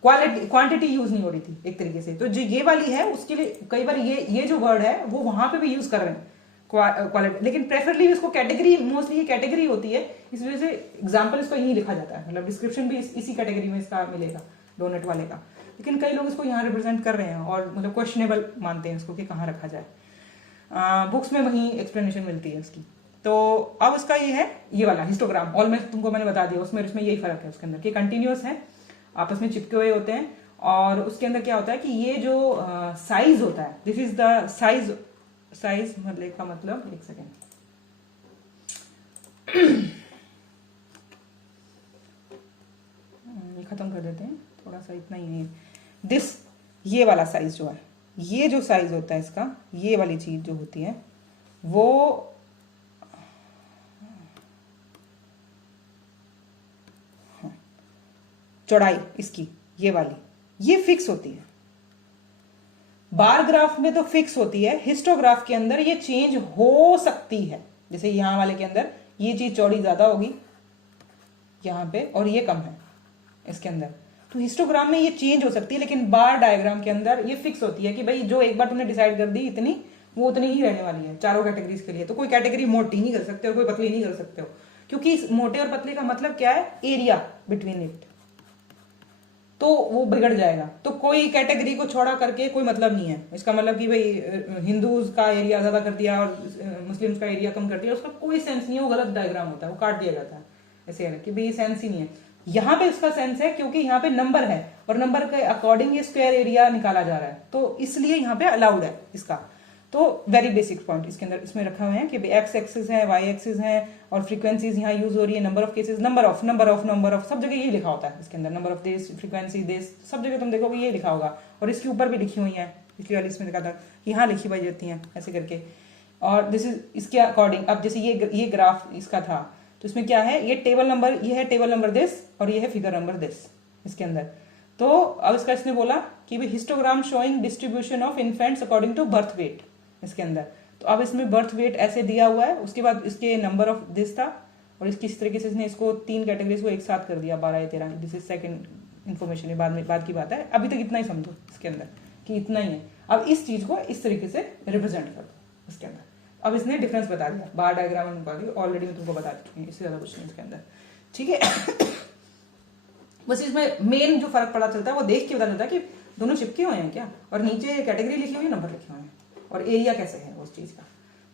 क्वांटिटी यूज नहीं हो रही थी एक तरीके से। तो जो ये वाली है उसके लिए कई बार ये जो वर्ड है वो वहां पे भी यूज कर रहे हैं क्वालिटी, लेकिन प्रेफरली इसको कैटेगरी, मोस्टली ये कैटेगरी होती है, इस वजह से एग्जाम्पल इसको यही लिखा जाता है, मतलब डिस्क्रिप्शन भी इसी कैटेगरी में इसका मिलेगा डोनट वाले का। लेकिन कई लोग इसको यहाँ रिप्रेजेंट कर रहे हैं और मतलब क्वेश्चनेबल मानते हैं इसको कि कहाँ रखा जाए, बुक्स में वही एक्सप्लेनेशन मिलती है इसकी। तो अब उसका ये है, ये वाला हिस्टोग्राम, और मैं तुमको मैंने बता दिया उसमें यही फर्क है उसके अंदर कि कंटिन्यूअस है, आपस में चिपके हुए होते हैं, और उसके अंदर क्या होता है कि ये जो साइज होता है, दिस इज द साइज मतलब का मतलब, एक सेकेंड ये खत्म कर देते हैं, थोड़ा सा इतना ही है। दिस ये वाला साइज जो है, ये जो साइज होता है इसका, ये वाली चीज जो होती है वो चौड़ाई इसकी ये वाली, ये फिक्स होती है। बार ग्राफ में तो फिक्स होती है, हिस्टोग्राफ के अंदर ये चेंज हो सकती है। जैसे यहां वाले के अंदर ये चीज चौड़ी ज्यादा होगी यहां पे और ये कम है इसके अंदर, तो हिस्टोग्राम में ये चेंज हो सकती है, लेकिन बार डायग्राम के अंदर ये फिक्स होती है कि भाई जो एक बार तुमने डिसाइड कर दी इतनी, वो उतनी ही रहने वाली है चारों कैटेगरीज के लिए। तो कोई कैटेगरी मोटी नहीं कर सकते हो, कोई पतली नहीं कर सकते हो, क्योंकि मोटे और पतले का मतलब क्या है, एरिया बिटवीन इट, तो वो बिगड़ जाएगा। तो कोई कैटेगरी को छोड़ा करके कोई मतलब नहीं है, इसका मतलब कि भाई हिंदूज का एरिया ज्यादा कर दिया और मुस्लिम्स का एरिया कम कर दिया, उसका कोई सेंस नहीं है, वो गलत डायग्राम होता है, वो काट दिया जाता है ऐसे है कि भाई ये सेंस ही नहीं है। यहाँ पे इसका सेंस है क्योंकि यहाँ पे नंबर है और नंबर के अकॉर्डिंग ये स्क्वायर एरिया निकाला जा रहा है, तो इसलिए यहाँ पे अलाउड है इसका। तो वेरी बेसिक पॉइंट इसके अंदर इसमें रखा हुए हैं कि एक्स एक्सिस है, वाई एक्सिस है और फ्रीक्वेंसीज यहाँ यूज हो रही है, number of cases, number of सब जगह ये लिखा होता है इसके अंदर, नंबर ऑफ देश, फ्रीक्वेंसी देश, सब जगह तुम देखोगे ये लिखा होगा। और इसके ऊपर भी लिखी हुई है, पिछली वाली इसमें लिखा था यहाँ लिखी हुई जाती है ऐसे करके। और दिस इज इसके अकॉर्डिंग, अब जैसे ये ग्राफ इसका था, तो इसमें क्या है, ये टेबल नंबर, ये है टेबल नंबर दिस और ये है फिगर नंबर दिस इसके अंदर। तो अब इसका इसने बोला कि histogram showing distribution of infants according to birth weight इसके अंदर। तो अब इसमें बर्थ वेट ऐसे दिया हुआ है, उसके बाद इसके नंबर ऑफ दिस था और इसकी इस तरीके से इसने इसको 3 कैटेगरीज को एक साथ कर दिया, 12 या 13। दिस इज सेकंड इन्फॉर्मेशन, ये बाद की बात है, अभी तक इतना ही समझो इसके अंदर कि इतना ही है। अब इस चीज को इस तरीके से रिप्रेजेंट कर दो इसके अंदर। अब इसने डिफरेंस बता दिया, बार डायग्राम में बता दिया, ऑलरेडी मैं तुमको बता चुकी हूँ, इससे ज्यादा कुछ नहीं इसके अंदर, ठीक है। बस इसमें मेन जो फर्क पता चलता है वो देख के पता चलता है कि दोनों चिपके हुए हैं क्या, और नीचे कैटेगरी लिखी हुई है, नंबर लिखे हुए हैं और एरिया कैसे है उस चीज का,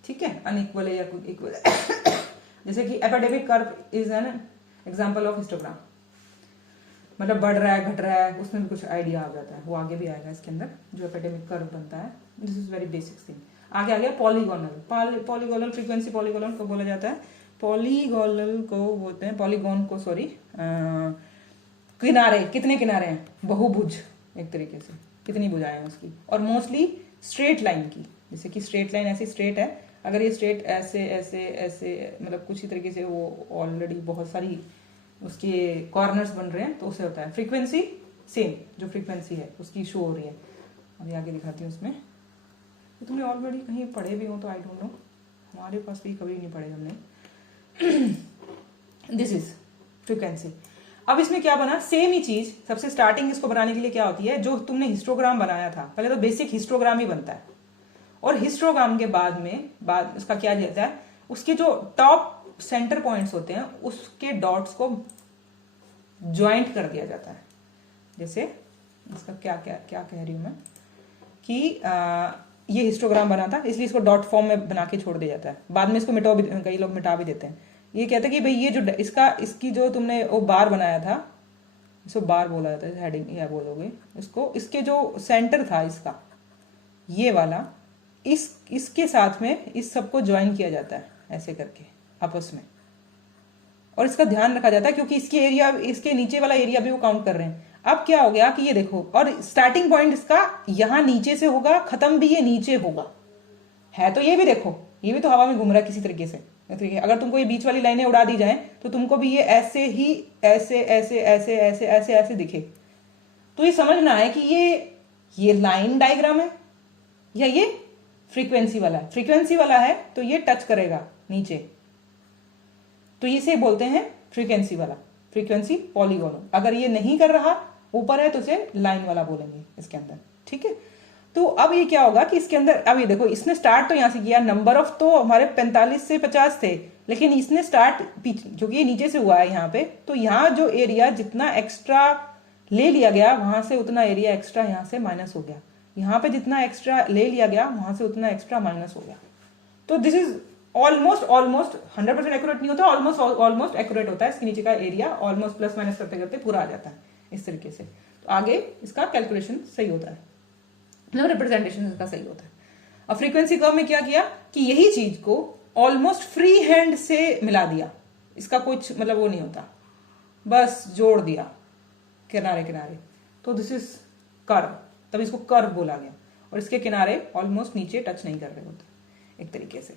ठीक है, अनइक्वल है या इक्वल है। जैसे कि epidemic curve is an example of histogram, मतलब बढ़ रहा है घट रहा है, उसमें भी कुछ आइडिया आ जाता है, वो आगे भी आएगा इसके अंदर जो एपिडेमिक कर्व बनता है। This is very basic thing. आगे आ गया पॉलीगोनल। पॉलीगोनल फ्रीक्वेंसी, पॉलीगोनल को बोला जाता है, पॉलीगोनल को बोलते हैं, पॉलीगोन को सॉरी, किनारे, कितने किनारे हैं, बहुभुज एक तरीके से, कितनी भुजाएं हैं उसकी, और मोस्टली स्ट्रेट लाइन की, जैसे कि स्ट्रेट लाइन ऐसी स्ट्रेट है, अगर ये स्ट्रेट ऐसे ऐसे ऐसे मतलब कुछ ही तरीके से, वो ऑलरेडी बहुत सारी उसके कॉर्नर्स बन रहे हैं, तो उससे होता है। फ्रीक्वेंसी सेम, जो फ्रीक्वेंसी है उसकी शो हो रही है। अभी आगे दिखाती हूँ उसमें, तो तुमने ऑलरेडी कहीं पढ़े भी हो तो आई डोंट नो, हमारे पास भी कभी नहीं पढ़े हमने। This is frequency. अब इसमें क्या बना, सेम ही चीज, सबसे स्टार्टिंग इसको बनाने के लिए क्या होती है, जो तुमने हिस्टोग्राम बनाया था, पहले तो बेसिक हिस्टोग्राम ही बनता है, और हिस्टोग्राम के बाद उसका क्या रहता है, उसके जो टॉप सेंटर पॉइंट्स होते हैं उसके डॉट्स को ज्वाइंट कर दिया जाता है। जैसे इसका क्या क्या क्या कह रही हूं मैं कि ये हिस्टोग्राम बना था इसलिए इसको डॉट फॉर्म में बना के छोड़ दिया जाता है, बाद में इसको कई लोग मिटा भी देते हैं। ये कहते हैं कि भाई ये जो इसकी जो तुमने वो बार बनाया था, इसको बार बोला जाता है, हेडिंग या बोलोगे इसको, इसके जो सेंटर था इसका, ये वाला, इसके साथ में इस सबको ज्वाइन किया जाता है ऐसे करके आपस में, और इसका ध्यान रखा जाता है क्योंकि इसके एरिया, इसके नीचे वाला एरिया भी वो काउंट कर रहे हैं। अब क्या हो गया कि ये देखो, और स्टार्टिंग पॉइंट इसका यहां नीचे से होगा, खत्म भी ये नीचे होगा, है तो ये भी देखो, ये भी तो हवा में घूम रहा है किसी तरीके से। अगर तुमको ये बीच वाली लाइनें उड़ा दी जाए तो तुमको भी ये ऐसे ही ऐसे ऐसे ऐसे ऐसे ऐसे ऐसे दिखे, तो ये समझना है कि ये लाइन डायग्राम है या ये फ्रीक्वेंसी वाला है। फ्रीक्वेंसी वाला है तो ये टच करेगा नीचे, तो इसे बोलते हैं फ्रीक्वेंसी वाला, फ्रीक्वेंसी पॉलीगोनल। अगर ये नहीं कर रहा, ऊपर है, तो इसे लाइन वाला बोलेंगे इसके अंदर, ठीक है। तो अब ये क्या होगा कि इसके अंदर, अब ये देखो, इसने स्टार्ट तो यहां से किया, नंबर ऑफ तो हमारे 45 से 50 थे, लेकिन इसने स्टार्ट क्योंकि ये नीचे से हुआ है यहाँ पे, तो यहाँ जो एरिया जितना एक्स्ट्रा ले लिया गया वहां से उतना एरिया एक्स्ट्रा यहाँ से माइनस हो गया, यहाँ पे जितना एक्स्ट्रा ले लिया गया वहां से उतना एक्स्ट्रा माइनस हो गया। तो दिस इज ऑलमोस्ट 100% एक्यूरेट नहीं होता, ऑलमोस्ट एक्यूरेट होता है। इसके नीचे का एरिया ऑलमोस्ट प्लस माइनस करते करते पूरा आ जाता है इस तरीके से, तो आगे इसका कैलकुलेशन सही होता है, मतलब रिप्रेजेंटेशन इसका सही होता है। अब फ्रीक्वेंसी कर्व में क्या किया कि यही चीज को ऑलमोस्ट फ्री हैंड से मिला दिया, इसका कुछ मतलब वो नहीं होता, बस जोड़ दिया किनारे किनारे, तो दिस इज कर्व, तब इसको कर्व बोला गया। और इसके किनारे ऑलमोस्ट नीचे टच नहीं कर रहे होते एक तरीके से।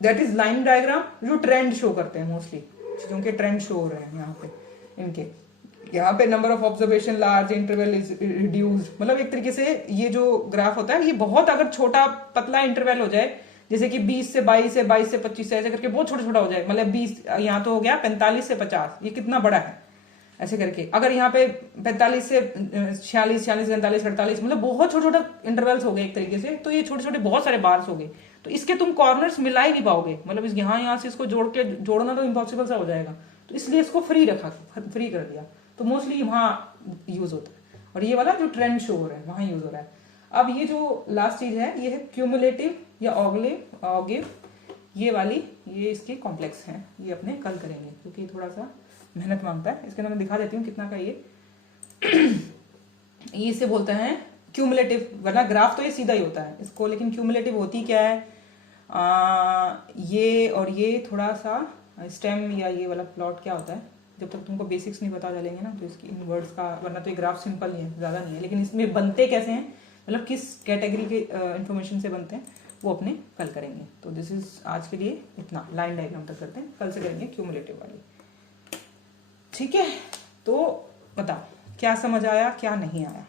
दैट इज लाइन डायग्राम, जो ट्रेंड शो करते हैं मोस्टली, चीजों के ट्रेंड शो हो रहे हैं यहाँ पे इनके। यहाँ पे number of observation large, interval is reduced, मतलब एक तरीके से ये जो ग्राफ होता है ये बहुत अगर छोटा पतला इंटरवल हो जाए, जैसे कि 20 से 22 है, 22 से 25 है, ऐसे करके बहुत छोटा छोटा हो जाए, मतलब 20 यहाँ तो हो गया 45 से 50, ये कितना बड़ा है ऐसे करके। अगर यहाँ पे 45 से 46, 46 45 48, मतलब बहुत छोटे छोटे इंटरवल्स हो गए एक तरीके से, तो ये छोटे छोटे बहुत सारे बार्स हो गए, तो इसके तुम कॉर्नर्स मिला ही नहीं पाओगे, मतलब इस यहाँ से इसको जोड़ना तो इम्पॉसिबल सा हो जाएगा, तो इसलिए इसको फ्री कर दिया, तो मोस्टली वहाँ यूज होता है। और ये वाला जो ट्रेंड शो हो रहा है वहां यूज हो रहा है। अब ये जो लास्ट चीज है ये है क्यूमुलेटिव या ऑगिव, ये वाली, ये इसके कॉम्प्लेक्स हैं, ये अपने कल करेंगे क्योंकि थोड़ा सा मेहनत मांगता है। इसके अंदर मैं दिखा देती हूँ कितना का ये इसे बोलते हैं क्यूमुलेटिव, वरना ग्राफ तो ये सीधा ही होता है इसको, लेकिन क्यूमुलेटिव होती क्या है, ये और ये थोड़ा सा स्टेम या ये वाला प्लॉट क्या होता है, जब तक तुमको बेसिक्स नहीं पता चलेंगे ना तो इसकी इन वर्ड्स का, वरना तो ये ग्राफ सिंपल ही है, ज़्यादा नहीं है, लेकिन इसमें बनते कैसे हैं, मतलब किस कैटेगरी के इंफॉर्मेशन से बनते हैं वो अपने कल करेंगे। तो दिस इज आज के लिए इतना, लाइन डायग्राम तक करते हैं, कल से करेंगे क्यूमुलेटिव वाली। ठीक है, तो बताओ क्या समझ आया क्या नहीं आया।